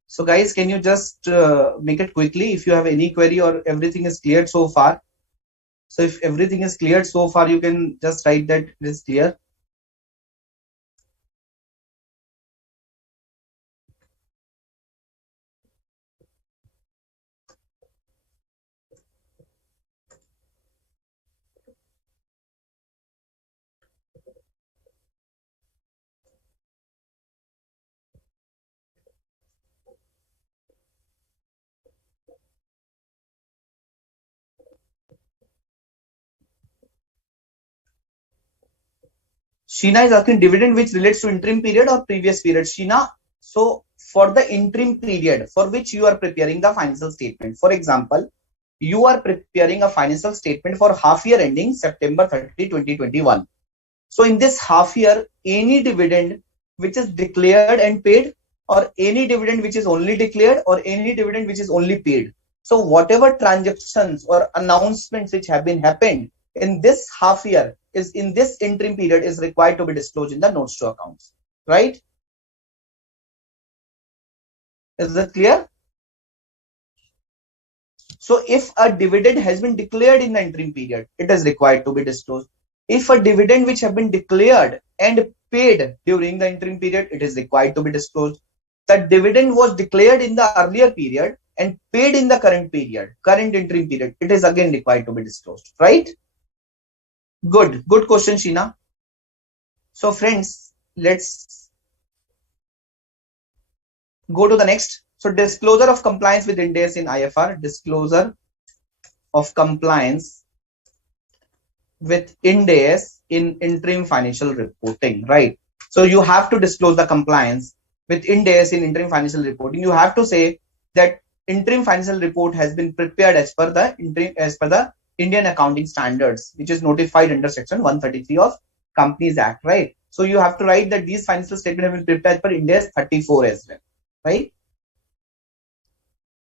So guys, can you just make it quickly if you have any query or everything is cleared so far? So if everything is cleared so far, you can just write that it is clear. Sheena is asking dividend which relates to interim period or previous period. Sheena, so for the interim period for which you are preparing the financial statement, for example, you are preparing a financial statement for half year ending September 30, 2021. So in this half year, any dividend which is declared and paid, or any dividend which is only declared, or any dividend which is only paid. So whatever transactions or announcements which have been happened in this half year is in this interim period is required to be disclosed in the notes to accounts, right? Is that clear? So if a dividend has been declared in the interim period, it is required to be disclosed. If a dividend which have been declared and paid during the interim period, it is required to be disclosed. The dividend was declared in the earlier period and paid in the current period, current interim period, it is again required to be disclosed, right? Good question, Sheena. So friends, let's go to the next. So disclosure of compliance with Ind AS in IFR, disclosure of compliance with Ind AS in interim financial reporting, right? So you have to disclose the compliance with Ind AS in interim financial reporting. You have to say that interim financial report has been prepared as per the Indian accounting standards, which is notified under section 133 of Companies Act, right? So you have to write that these financial statements have been prepared as per Ind AS 34 as well, right?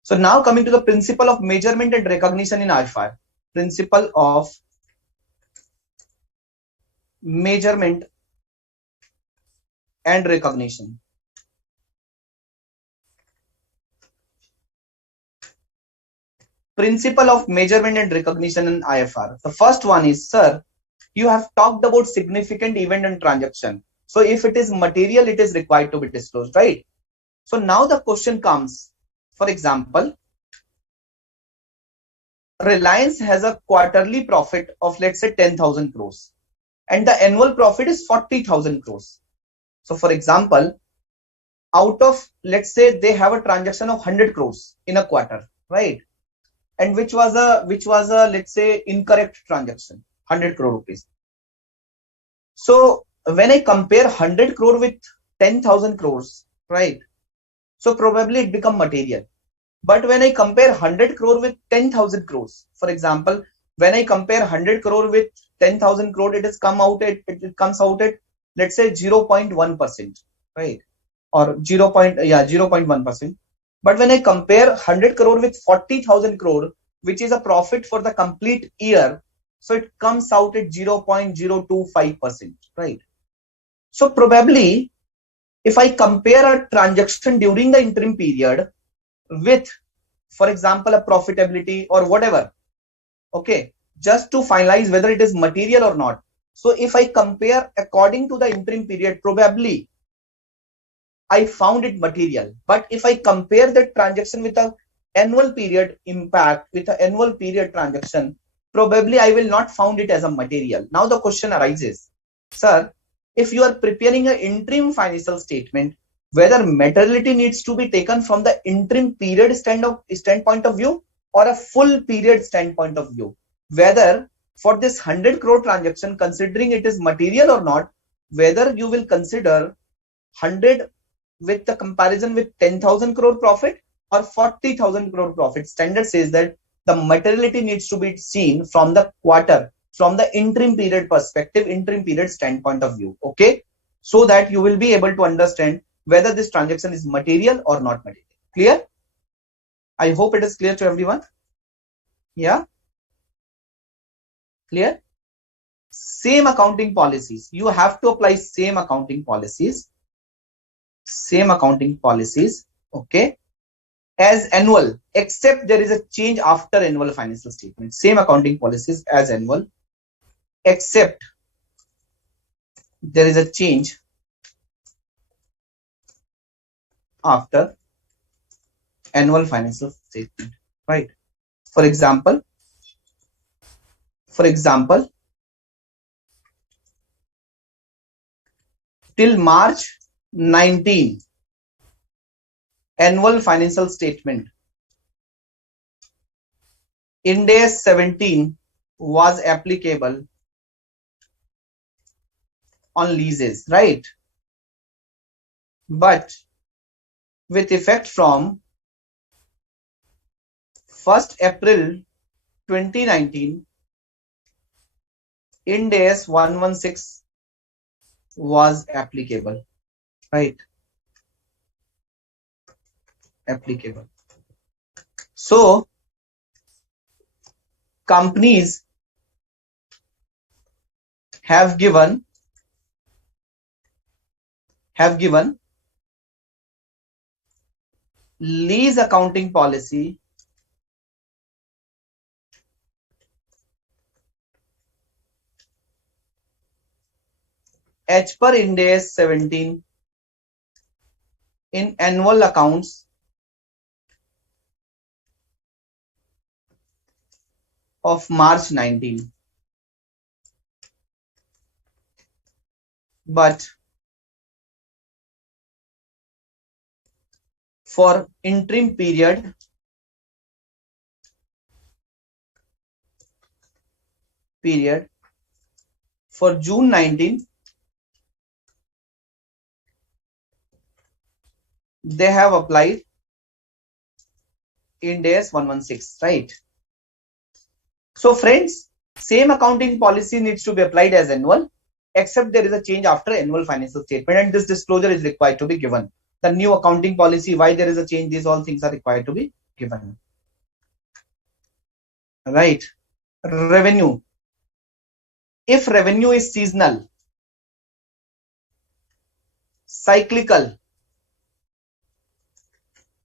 So now coming to the principle of measurement and recognition in IFR. Principle of measurement and recognition. Principle of measurement and recognition in IFR. The first one is, sir, you have talked about significant event and transaction. So if it is material, it is required to be disclosed, right? So now the question comes, for example, Reliance has a quarterly profit of, let's say, 10,000 crores and the annual profit is 40,000 crores. So for example, out of, let's say, they have a transaction of 100 crores in a quarter, right? And which was a let's say incorrect transaction, 100 crore rupees. So when I compare 100 crore with 10,000 crores, right? So probably it become material. But when I compare 100 crore with 10,000 crores, for example, when I compare 100 crore with 10,000 crore, it comes out at, let's say, 0.1%, right? Or 0.1%. But when I compare 100 crore with 40,000 crore, which is a profit for the complete year, so it comes out at 0.025%, right? So probably if I compare a transaction during the interim period with for example, a profitability or whatever. Okay, just to finalize whether it is material or not. So if I compare according to the interim period, probably I found it material. But if I compare the transaction with a annual period impact, with an annual period transaction, probably I will not found it as a material. Now the question arises, sir, if you are preparing an interim financial statement, whether materiality needs to be taken from the interim period standpoint of view or a full period standpoint of view, whether for this 100 crore transaction, considering it is material or not, whether you will consider 100 with the comparison with 10,000 crore profit or 40,000 crore profit. Standard says that the materiality needs to be seen from the quarter, from the interim period perspective, interim period standpoint of view. Okay, so that you will be able to understand whether this transaction is material or not material. Clear? I hope it is clear to everyone. Yeah, clear? Same accounting policies. You have to apply same accounting policies. Same accounting policies, okay, as annual, except there is a change after annual financial statement. Same accounting policies as annual, except there is a change after annual financial statement, right? For example, till March 19 annual financial statement, Ind AS 17 was applicable on leases, right? But with effect from 1st April 2019, Ind AS 116 was applicable, right? Applicable. So companies have given lease accounting policy as per Ind AS 17 in annual accounts of March 19. But for interim period, for June 19, they have applied Ind AS 116, right? So friends, same accounting policy needs to be applied as annual, except there is a change after annual financial statement, and this disclosure is required to be given. The new accounting policy, why there is a change, these all things are required to be given. Right. Revenue. If revenue is seasonal, cyclical,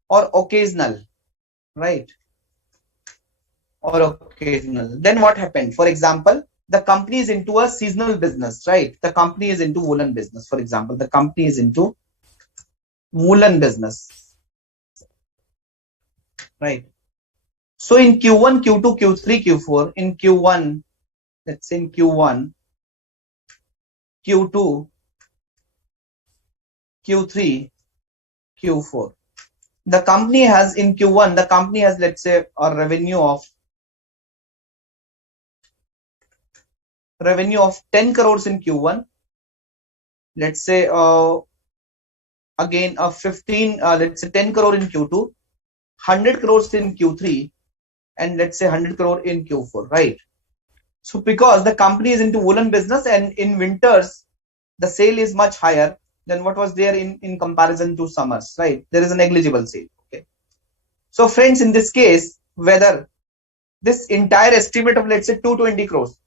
or occasional, right? Or occasional, then what happened? For example, the company is into a seasonal business, right? The company is into woolen business. For example, the company is into woolen business, right? So in Q1, Q2, Q3, Q4, in Q1, let's say in Q1, Q2, Q3, Q4, the company has in Q1, the company has, let's say, a revenue of 10 crores in Q1. Let's say again 15, let's say 10 crore in Q2, 100 crores in Q3, and let's say 100 crore in Q4, right? So because the company is into woolen business and in winters the sale is much higher than what was there in comparison to summers, right? There is a negligible sale. Okay. So friends, in this case, whether this entire estimate of, let's say, 220 crores,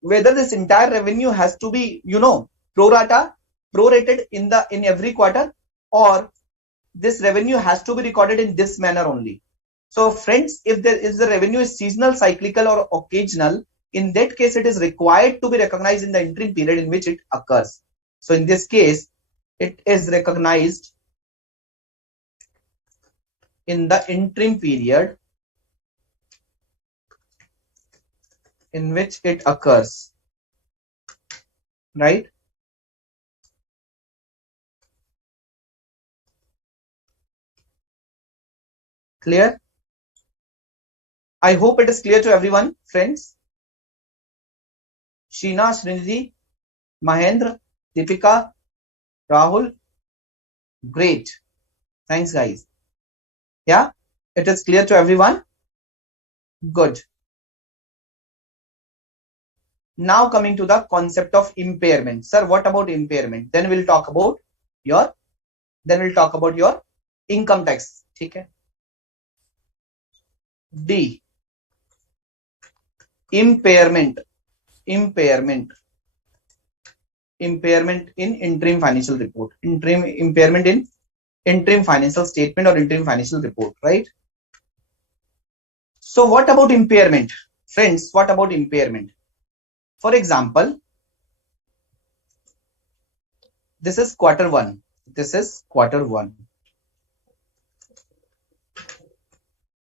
whether this entire revenue has to be, prorated in every quarter, or this revenue has to be recorded in this manner only. So friends, if the revenue is seasonal, cyclical or occasional, in that case it is required to be recognized in the interim period in which it occurs. So in this case, it is recognized in the interim period in which it occurs, right? Clear? I hope it is clear to everyone, friends. Sheena, Srinidhi, Mahendra, Deepika, Rahul, great. Thanks, guys. Yeah, it is clear to everyone. Good. Now coming to the concept of impairment. Sir, what about impairment? Then we'll talk about your income tax. Okay. D. Impairment in interim financial report. Impairment in interim financial statement or interim financial report, right? So what about impairment? Friends, what about impairment? For example, this is quarter one. This is quarter one.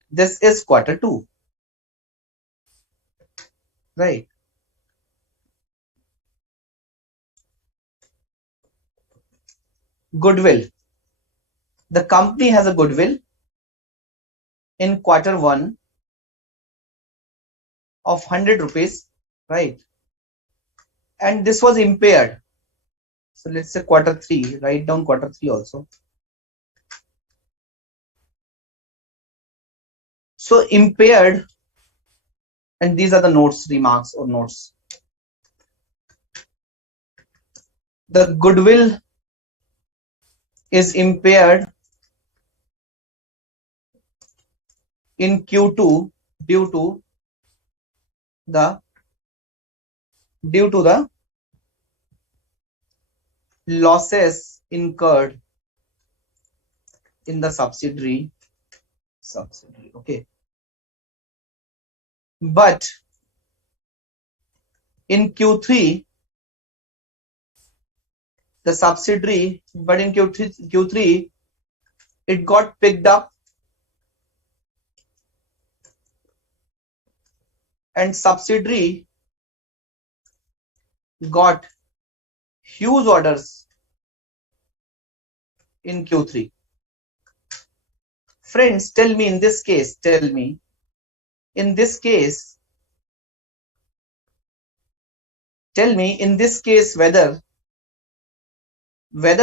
This is quarter two. Right. Goodwill. The company has a goodwill in quarter one of 100 rupees, right? And this was impaired. So let's say quarter three, write down quarter three also. So impaired, and these are the notes, remarks or notes. The goodwill is impaired in Q2 due to the losses incurred in the subsidiary. Okay. But in Q3, the subsidiary, but in Q3, it got picked up and subsidiary got huge orders in Q3. Friends, tell me in this case, whether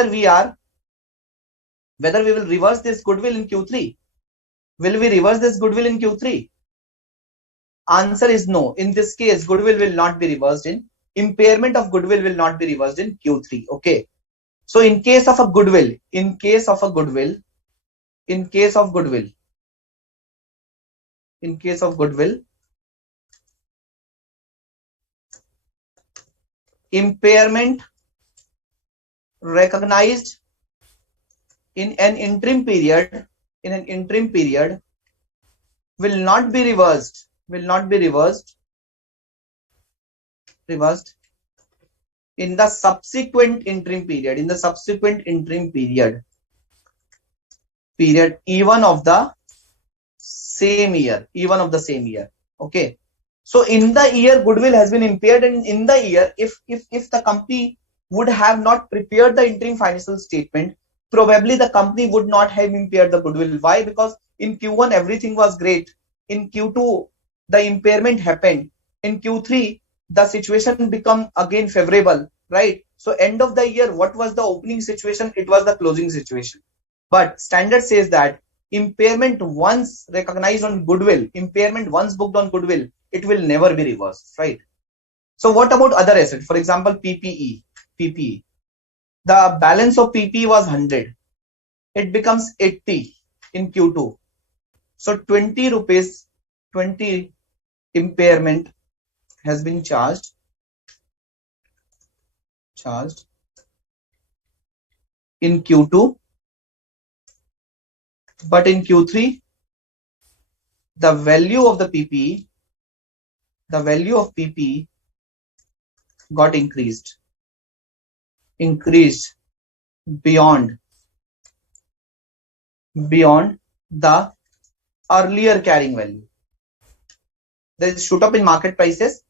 we will reverse this goodwill in Q3. Will we reverse this goodwill in Q3? Answer is no. In this case, goodwill will not be reversed in impairment of goodwill will not be reversed in Q3. Okay. So in case of goodwill, impairment recognized in an interim period will not be reversed in the subsequent interim period, even of the same year. Okay. So in the year goodwill has been impaired, and in the year, if the company would have not prepared the interim financial statement, probably the company would not have impaired the goodwill. Why? Because in Q1 everything was great. In Q2 the impairment happened. In Q3 the situation become again favorable, right? So end of the year, what was the opening situation? It was the closing situation. But standard says that impairment once recognized on goodwill, impairment once booked on goodwill, it will never be reversed, right? So what about other assets? For example, PPE. The balance of PPE was 100. It becomes 80 in Q2. So 20 rupees, 20 impairment has been charged in Q2, but in Q3 the value of the PP, got increased beyond the earlier carrying value. They shoot up in market prices,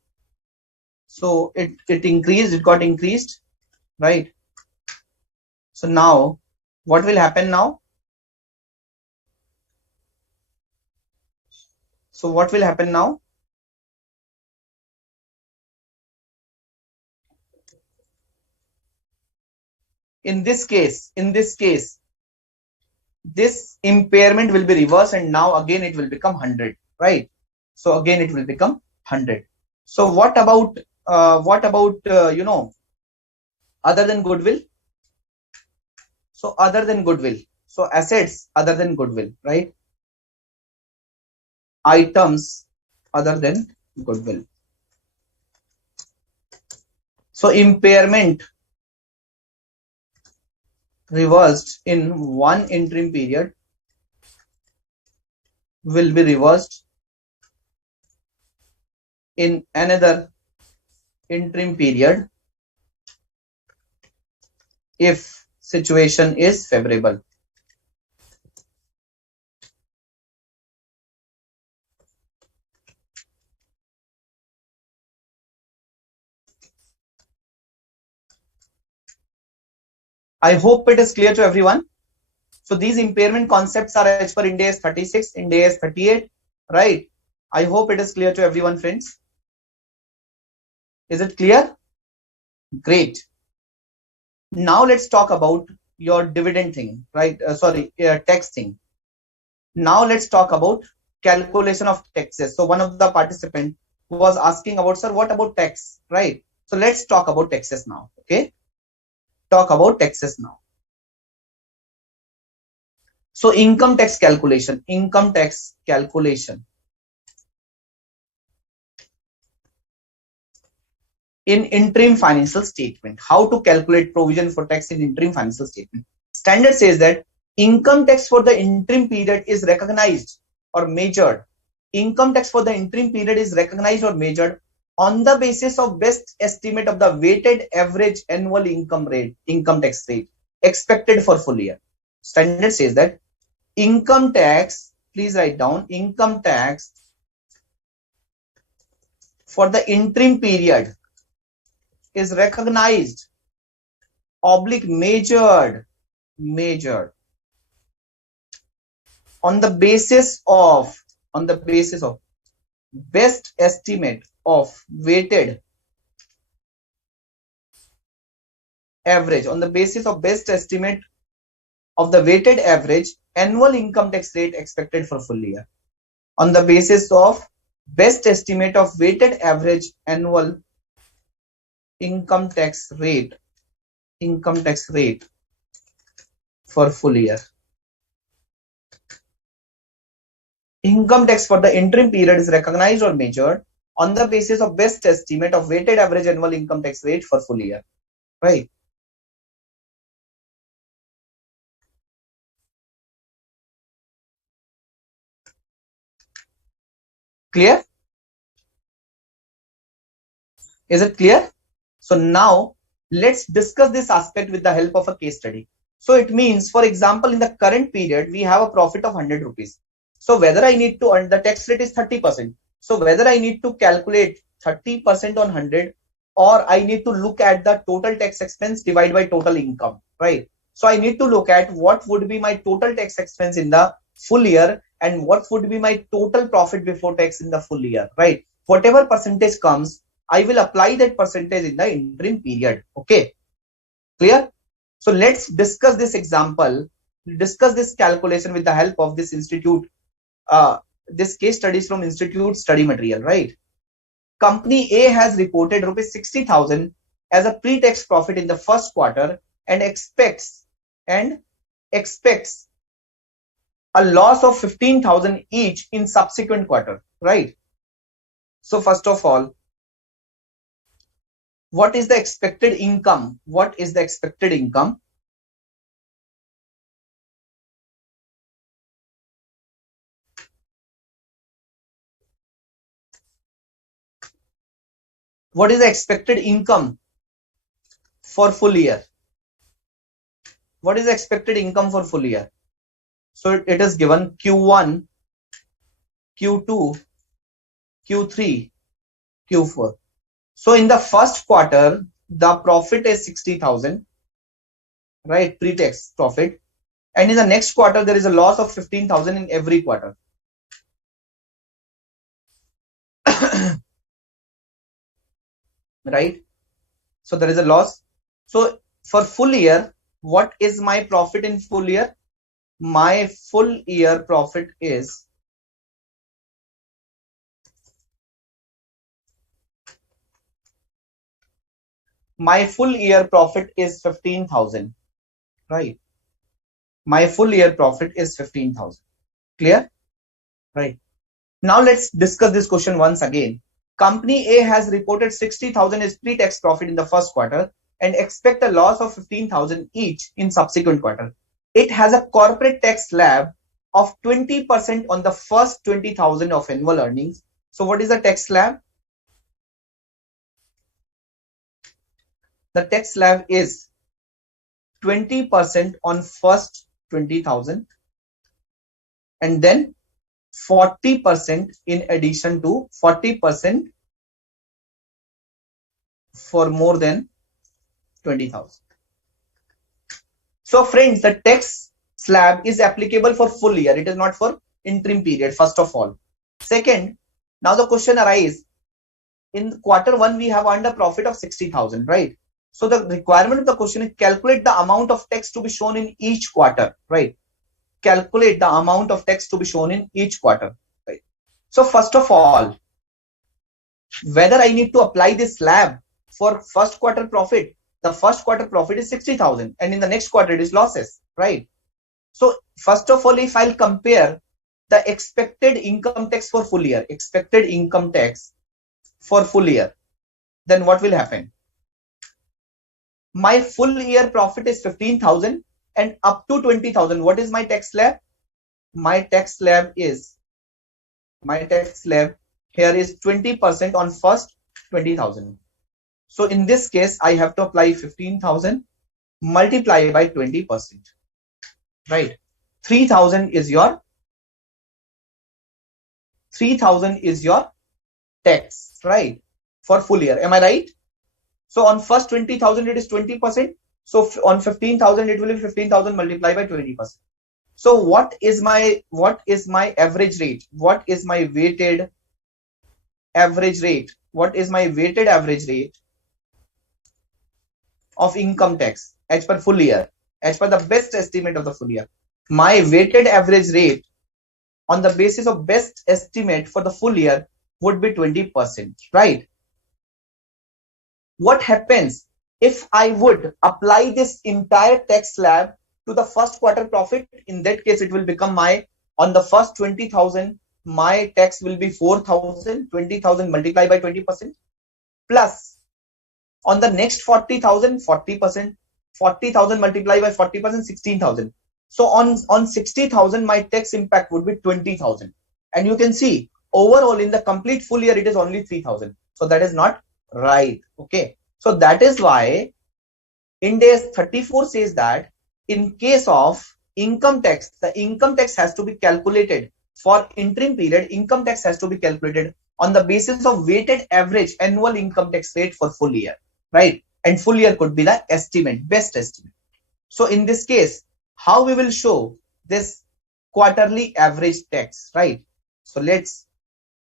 so it got increased, right? So now what will happen now? In this case, this impairment will be reversed, and now again it will become 100, right? So again it will become 100. So what about other than goodwill? So other than goodwill, so assets other than goodwill, right? Items other than goodwill. So impairment reversed in one interim period will be reversed in another interim period if situation is favorable. I hope it is clear to everyone. So these impairment concepts are as per Ind AS 36, Ind AS 38, right? I hope it is clear to everyone, friends. Is it clear? Great. Now let's talk about your dividend thing, right? Tax thing. Now let's talk about calculation of taxes. So one of the participants was asking about, sir, what about tax, right? So let's talk about taxes now, okay? Talk about taxes now. So income tax calculation. In interim financial statement, how to calculate provision for tax in interim financial statement. Standard says that income tax for the interim period is recognized or measured. Income tax for the interim period is recognized or measured on the basis of best estimate of the weighted average annual income tax rate expected for full year. Standard says that income tax, please write down, income tax for the interim period is recognized / measured on the basis of best estimate of weighted average, on the basis of best estimate of the weighted average annual income tax rate expected for full year, on the basis of best estimate of weighted average annual income tax rate for full year. Income tax for the interim period is recognized or measured on the basis of best estimate of weighted average annual income tax rate for full year, right? Clear? Is it clear? So now let's discuss this aspect with the help of a case study. So it means, for example, in the current period, we have a profit of 100 rupees. So whether I need to earn, the tax rate is 30%. So whether I need to calculate 30% on 100, or I need to look at the total tax expense divided by total income, right? So I need to look at what would be my total tax expense in the full year and what would be my total profit before tax in the full year, right? Whatever percentage comes, I will apply that percentage in the interim period. Okay, clear? So let's discuss this example, discuss this calculation with the help of this institute, this case studies from institute study material, right? Company A has reported rupees 60,000 as a pre-tax profit in the first quarter and expects a loss of 15,000 each in subsequent quarter, right? So first of all, what is the expected income? What is the expected income? what is the expected income for full year? What is the expected income for full year? So it is given Q1, Q2, Q3, Q4. So in the first quarter, the profit is 60,000, right? Pre-tax profit. And in the next quarter, there is a loss of 15,000 in every quarter. Right? So there is a loss. So for full year, what is my profit in full year? My full year profit is my full year profit is 15,000, right? My full year profit is 15,000. Clear? Right. Now let's discuss this question once again. Company A has reported 60,000 as pre-tax profit in the first quarter and expect a loss of 15,000 each in subsequent quarter. It has a corporate tax slab of 20% on the first 20,000 of annual earnings. So what is the tax slab? The tax slab is 20% on first 20,000 and then 40% in addition to 40% for more than 20,000. So friends, the tax slab is applicable for full year. It is not for interim period, first of all. Second, now the question arises, in quarter one, we have earned a profit of 60,000, right? So the requirement of the question is calculate the amount of tax to be shown in each quarter, right? Calculate the amount of tax to be shown in each quarter, right? So first of all, whether I need to apply this slab for first quarter profit, the first quarter profit is 60,000 and in the next quarter it is losses, right? So first of all, if I'll compare the expected income tax for full year, expected income tax for full year, then what will happen? My full year profit is 15,000 and up to 20,000. What is my tax slab? My tax slab here is 20% on first 20,000. So in this case, I have to apply 15,000 multiply by 20%, right? 3,000 is your tax, right? For full year. Am I right? So on first 20,000, it is 20%. So on 15,000, it will be 15,000 multiplied by 20%. So what is my average rate? What is my weighted average rate? What is my weighted average rate of income tax as per full year, as per the best estimate of the full year? My weighted average rate on the basis of best estimate for the full year would be 20%, right? What happens if I would apply this entire tax slab to the first quarter profit? In that case, it will become on the first 20,000, my tax will be 4,000, 20,000 multiplied by 20%, plus on the next 40,000, 40%, 40,000 multiplied by 40%, 16,000. So on 60,000, my tax impact would be 20,000. And you can see overall in the complete full year, it is only 3,000. So that is not right. Okay. So that is why Ind AS 34 says that in case of income tax, the income tax has to be calculated for interim period. Income tax has to be calculated on the basis of weighted average annual income tax rate for full year, right? And full year could be the estimate, best estimate. So in this case, how we will show this quarterly average tax, right? So let's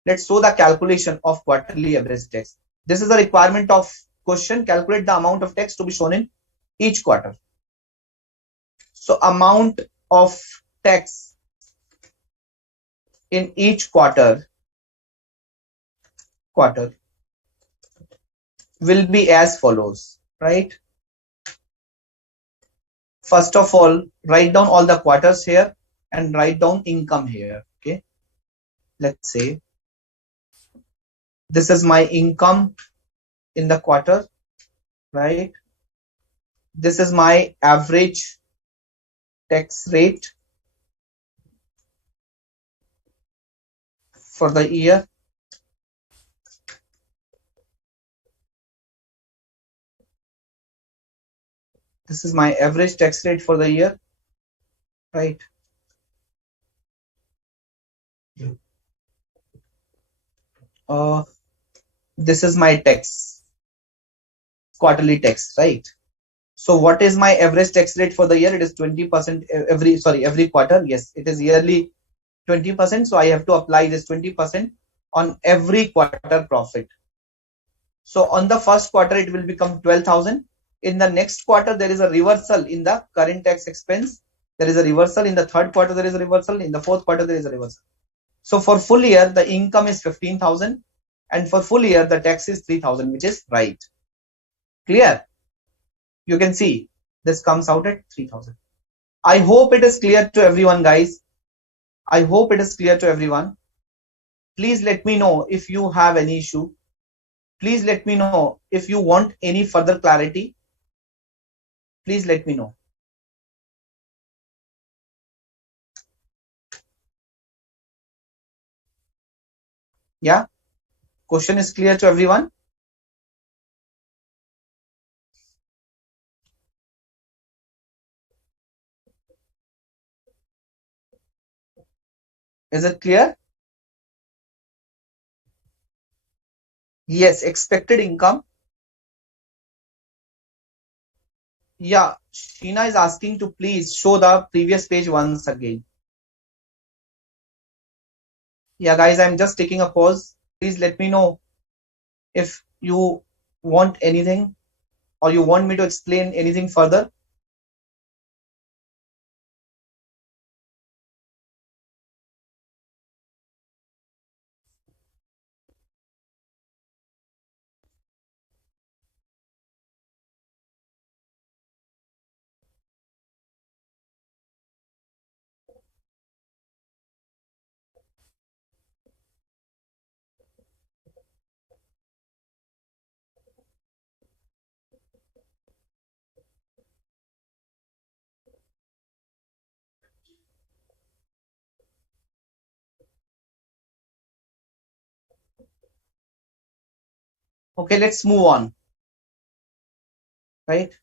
show the calculation of quarterly average tax. This is the requirement of question. Calculate the amount of tax to be shown in each quarter. So amount of tax in each quarter will be as follows, right? First of all, write down all the quarters here and write down income here. Okay. Let's say this is my income in the quarter, right? This is my average tax rate for the year. This is my average tax rate for the year, right? This is my tax, quarterly tax, right? So what is my average tax rate for the year? It is 20% every quarter. Yes, it is yearly 20%. So I have to apply this 20% on every quarter profit. So on the first quarter, it will become 12,000. In the next quarter, there is a reversal in the current tax expense. There is a reversal in the third quarter. There is a reversal in the fourth quarter. There is a reversal. So for full year, the income is 15,000, and for full year, the tax is 3,000, which is right. Clear? You can see this comes out at 3,000. I hope it is clear to everyone, guys. I hope it is clear to everyone. Please let me know if you have any issue. Please let me know if you want any further clarity. Please let me know. Yeah? Question is clear to everyone? Is it clear? Yes, expected income. Yeah, Sheena is asking to please show the previous page once again. Yeah, guys, I'm just taking a pause. Please let me know if you want anything or you want me to explain anything further. Okay, let's move on. Right?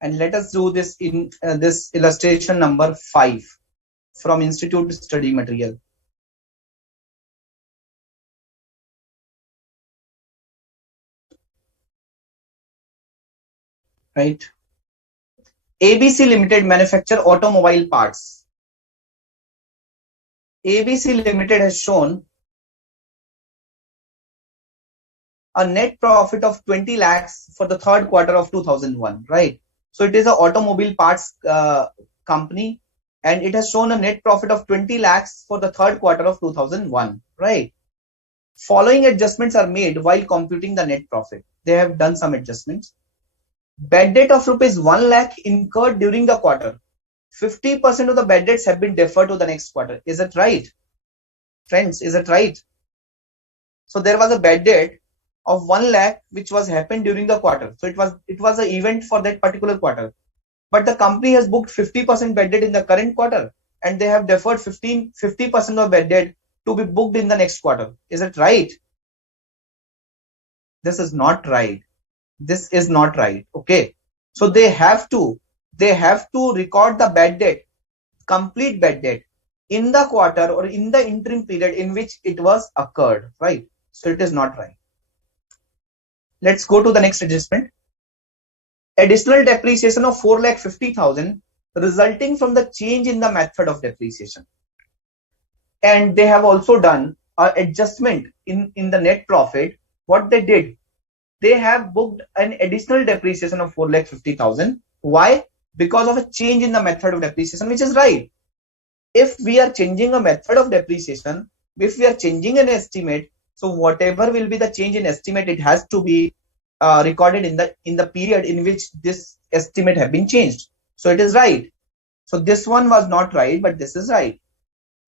And let us do this in this illustration number 5 from Institute Study Material. Right? ABC Limited manufacture automobile parts. ABC Limited has shown a net profit of 20 lakhs for the third quarter of 2001, right? So it is an automobile parts company, and it has shown a net profit of 20 lakhs for the third quarter of 2001, right? Following adjustments are made while computing the net profit. They have done some adjustments. Bad debt of rupees 1 lakh incurred during the quarter. 50% of the bad debts have been deferred to the next quarter. Is it right? Friends, is it right? So there was a bad debt of 1 lakh which was happened during the quarter. So it was an event for that particular quarter. But the company has booked 50% bad debt in the current quarter, and they have deferred 50% of bad debt to be booked in the next quarter. Is it right? This is not right. This is not right. Okay. So they have to record the bad debt, complete bad debt, in the quarter or in the interim period in which it was occurred, right? So it is not right. Let's go to the next adjustment. Additional depreciation of 4,50,000 resulting from the change in the method of depreciation. And they have also done an adjustment in the net profit. What they did, they have booked an additional depreciation of 4,50,000. Why? Because of a change in the method of depreciation, which is right. If we are changing a method of depreciation, if we are changing an estimate, so whatever will be the change in estimate, it has to be recorded in the period in which this estimate have been changed. So it is right. So this one was not right, but this is right.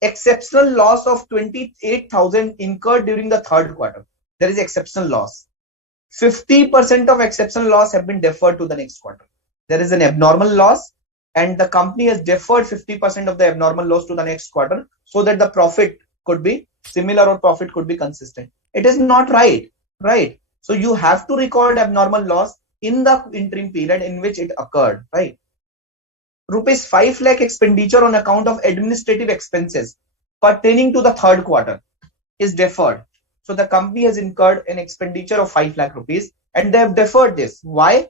Exceptional loss of 28,000 incurred during the third quarter. There is exceptional loss. 50% of exceptional loss have been deferred to the next quarter. There is an abnormal loss, and the company has deferred 50% of the abnormal loss to the next quarter so that the profit could be similar or profit could be consistent. It is not right, right? So you have to record abnormal loss in the interim period in which it occurred, right? Rupees 5 lakh expenditure on account of administrative expenses pertaining to the third quarter is deferred. So the company has incurred an expenditure of 5 lakh rupees and they have deferred this. Why?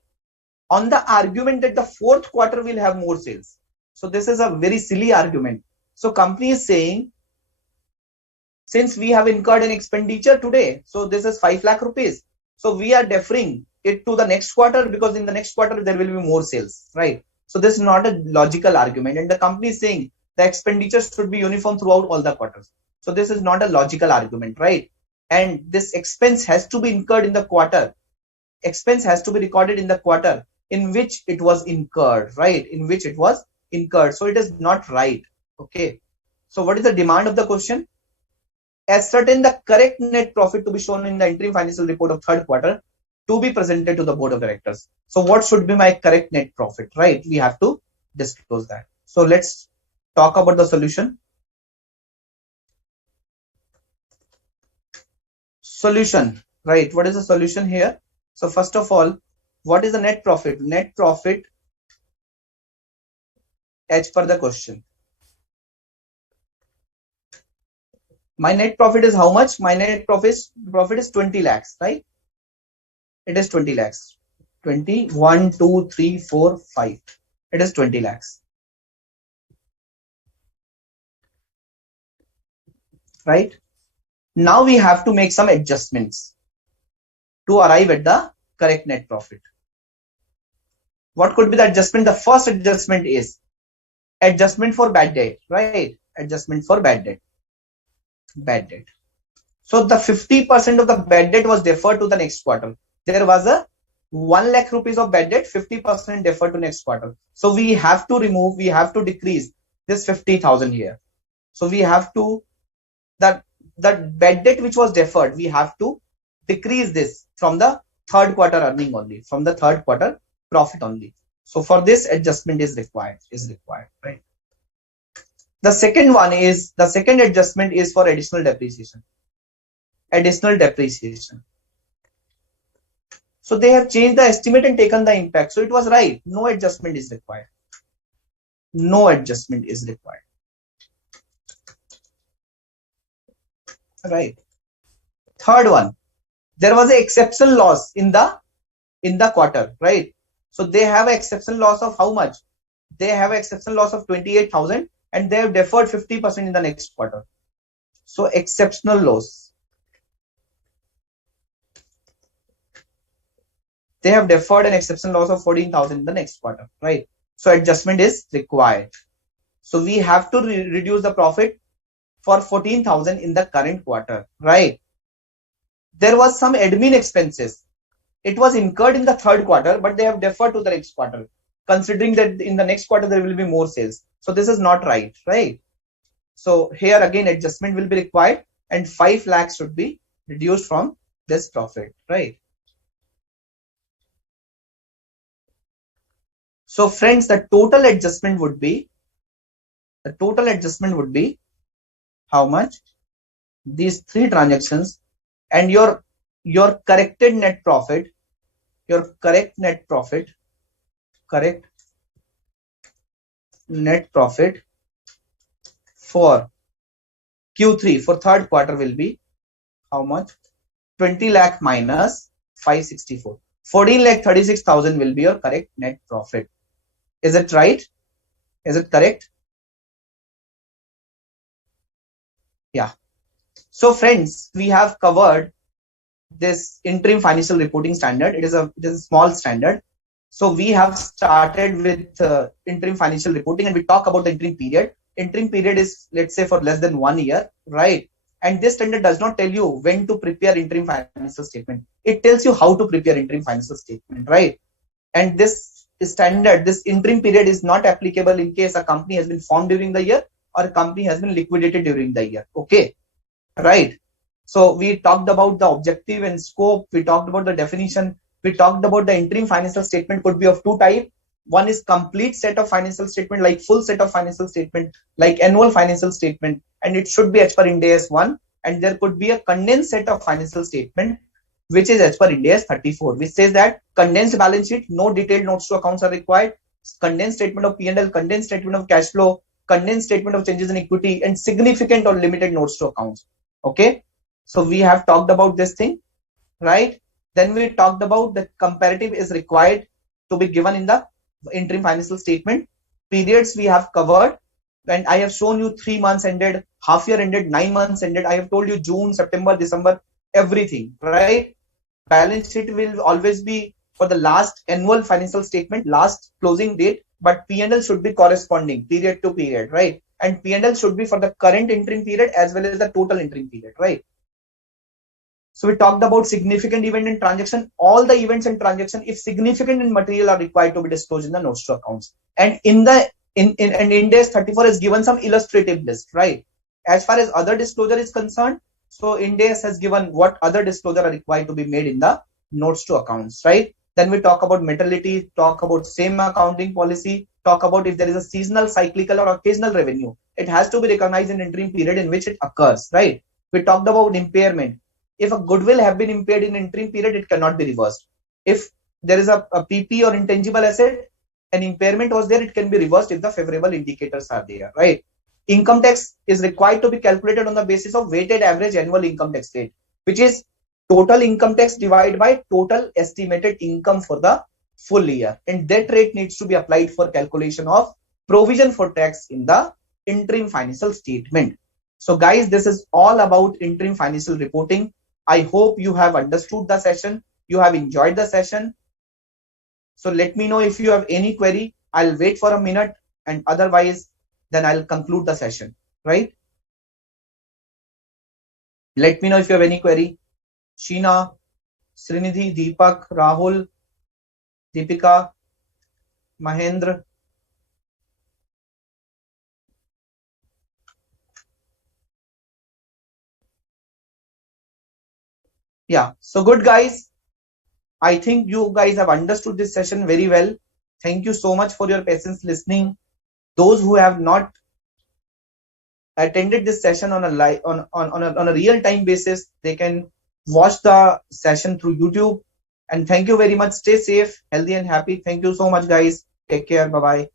On the argument that the fourth quarter will have more sales. So this is a very silly argument. So company is saying, since we have incurred an expenditure today, so this is 5 lakh rupees. So we are deferring it to the next quarter because in the next quarter there will be more sales, right? So this is not a logical argument. And the company is saying the expenditure should be uniform throughout all the quarters. So this is not a logical argument, right? And this expense has to be incurred in the quarter. Expense has to be recorded in the quarter in which it was incurred, right? In which it was incurred. So it is not right. Okay. So what is the demand of the question? Ascertain the correct net profit to be shown in the interim financial report of third quarter to be presented to the board of directors. So what should be my correct net profit, right? We have to disclose that. So let's talk about the solution. Solution, right? What is the solution here? So first of all, what is the net profit? Net profit as per the question. My net profit is how much? My net profit is 20 lakhs, right? It is 20 lakhs. 20, 1, 2, 3, 4, 5. It is 20 lakhs. Right? Now we have to make some adjustments to arrive at the correct net profit. What could be the adjustment? The first adjustment is adjustment for bad debt, right? Adjustment for bad debt. Bad debt. So the 50% of the bad debt was deferred to the next quarter. There was a 1 lakh rupees of bad debt, 50% deferred to next quarter. So we have to remove, we have to decrease this 50,000 here. So we have to, that bad debt which was deferred, we have to decrease this from the third quarter earning only, from the third quarter profit only. So for this adjustment is required, right? The second adjustment is for additional depreciation. Additional depreciation. So they have changed the estimate and taken the impact. So it was right. No adjustment is required. No adjustment is required. Right. Third one, there was an exceptional loss in the quarter, right? So they have an exceptional loss of how much? They have an exceptional loss of 28,000 and they have deferred 50% in the next quarter. So exceptional loss. They have deferred an exceptional loss of 14,000 in the next quarter, right? So adjustment is required. So we have to reduce the profit for 14,000 in the current quarter, right? There was some admin expenses. It was incurred in the third quarter, but they have deferred to the next quarter, considering that in the next quarter there will be more sales. So this is not right, right? So here again adjustment will be required and 5 lakhs should be reduced from this profit, right? So friends, the total adjustment would be how much? These three transactions and your corrected net profit, correct net profit for Q3, for third quarter will be how much? 20 lakh minus 564. 14 lakh 36,000 will be your correct net profit. Is it right? Is it correct? Yeah. So friends, we have covered this interim financial reporting standard. It is a small standard. So we have started with interim financial reporting and we talk about the interim period. Interim period is, let's say, for less than 1 year, right? And this standard does not tell you when to prepare interim financial statement. It tells you how to prepare interim financial statement, right? And this standard, this interim period is not applicable in case a company has been formed during the year or a company has been liquidated during the year. Okay, right? So we talked about the objective and scope. We talked about the definition. We talked about the interim financial statement could be of two types. One is complete set of financial statement, like full set of financial statement, like annual financial statement, and it should be as per Ind AS 1. And there could be a condensed set of financial statement, which is as per Ind AS 34, which says that condensed balance sheet, no detailed notes to accounts are required. Condensed statement of P&L, condensed statement of cash flow, condensed statement of changes in equity, and significant or limited notes to accounts. Okay, so we have talked about this thing, right? Then we talked about the comparative is required to be given in the interim financial statement. Periods we have covered, and I have shown you 3 months ended, half year ended, 9 months ended. I have told you June, September, December, everything, right? Balance sheet will always be for the last annual financial statement, last closing date, but P&L should be corresponding period to period, right? And P&L should be for the current interim period as well as the total interim period, right? So we talked about significant event and transaction. All the events and transaction, if significant and material, are required to be disclosed in the notes to accounts. And in Ind AS 34 is given some illustrative list, right? As far as other disclosure is concerned, so Ind AS has given what other disclosure are required to be made in the notes to accounts, right? Then we talk about materiality, talk about same accounting policy, talk about if there is a seasonal, cyclical, or occasional revenue, it has to be recognized in interim period in which it occurs, right? We talked about impairment. If a goodwill have been impaired in interim period, it cannot be reversed. If there is a PP or intangible asset, an impairment was there, it can be reversed if the favorable indicators are there, right? Income tax is required to be calculated on the basis of weighted average annual income tax rate, which is total income tax divided by total estimated income for the full year. And that rate needs to be applied for calculation of provision for tax in the interim financial statement. So guys, this is all about interim financial reporting. I hope you have understood the session. You have enjoyed the session. So let me know if you have any query. I'll wait for a minute, and otherwise, then I'll conclude the session, right? Let me know if you have any query. Sheena, Srinidhi, Deepak, Rahul, Deepika, Mahendra. Yeah, so good guys. I think you guys have understood this session very well. Thank you so much for your patience listening. Those who have not attended this session on a live on a real time basis, they can watch the session through YouTube. And thank you very much. Stay safe, healthy, and happy. Thank you so much, guys. Take care. Bye bye.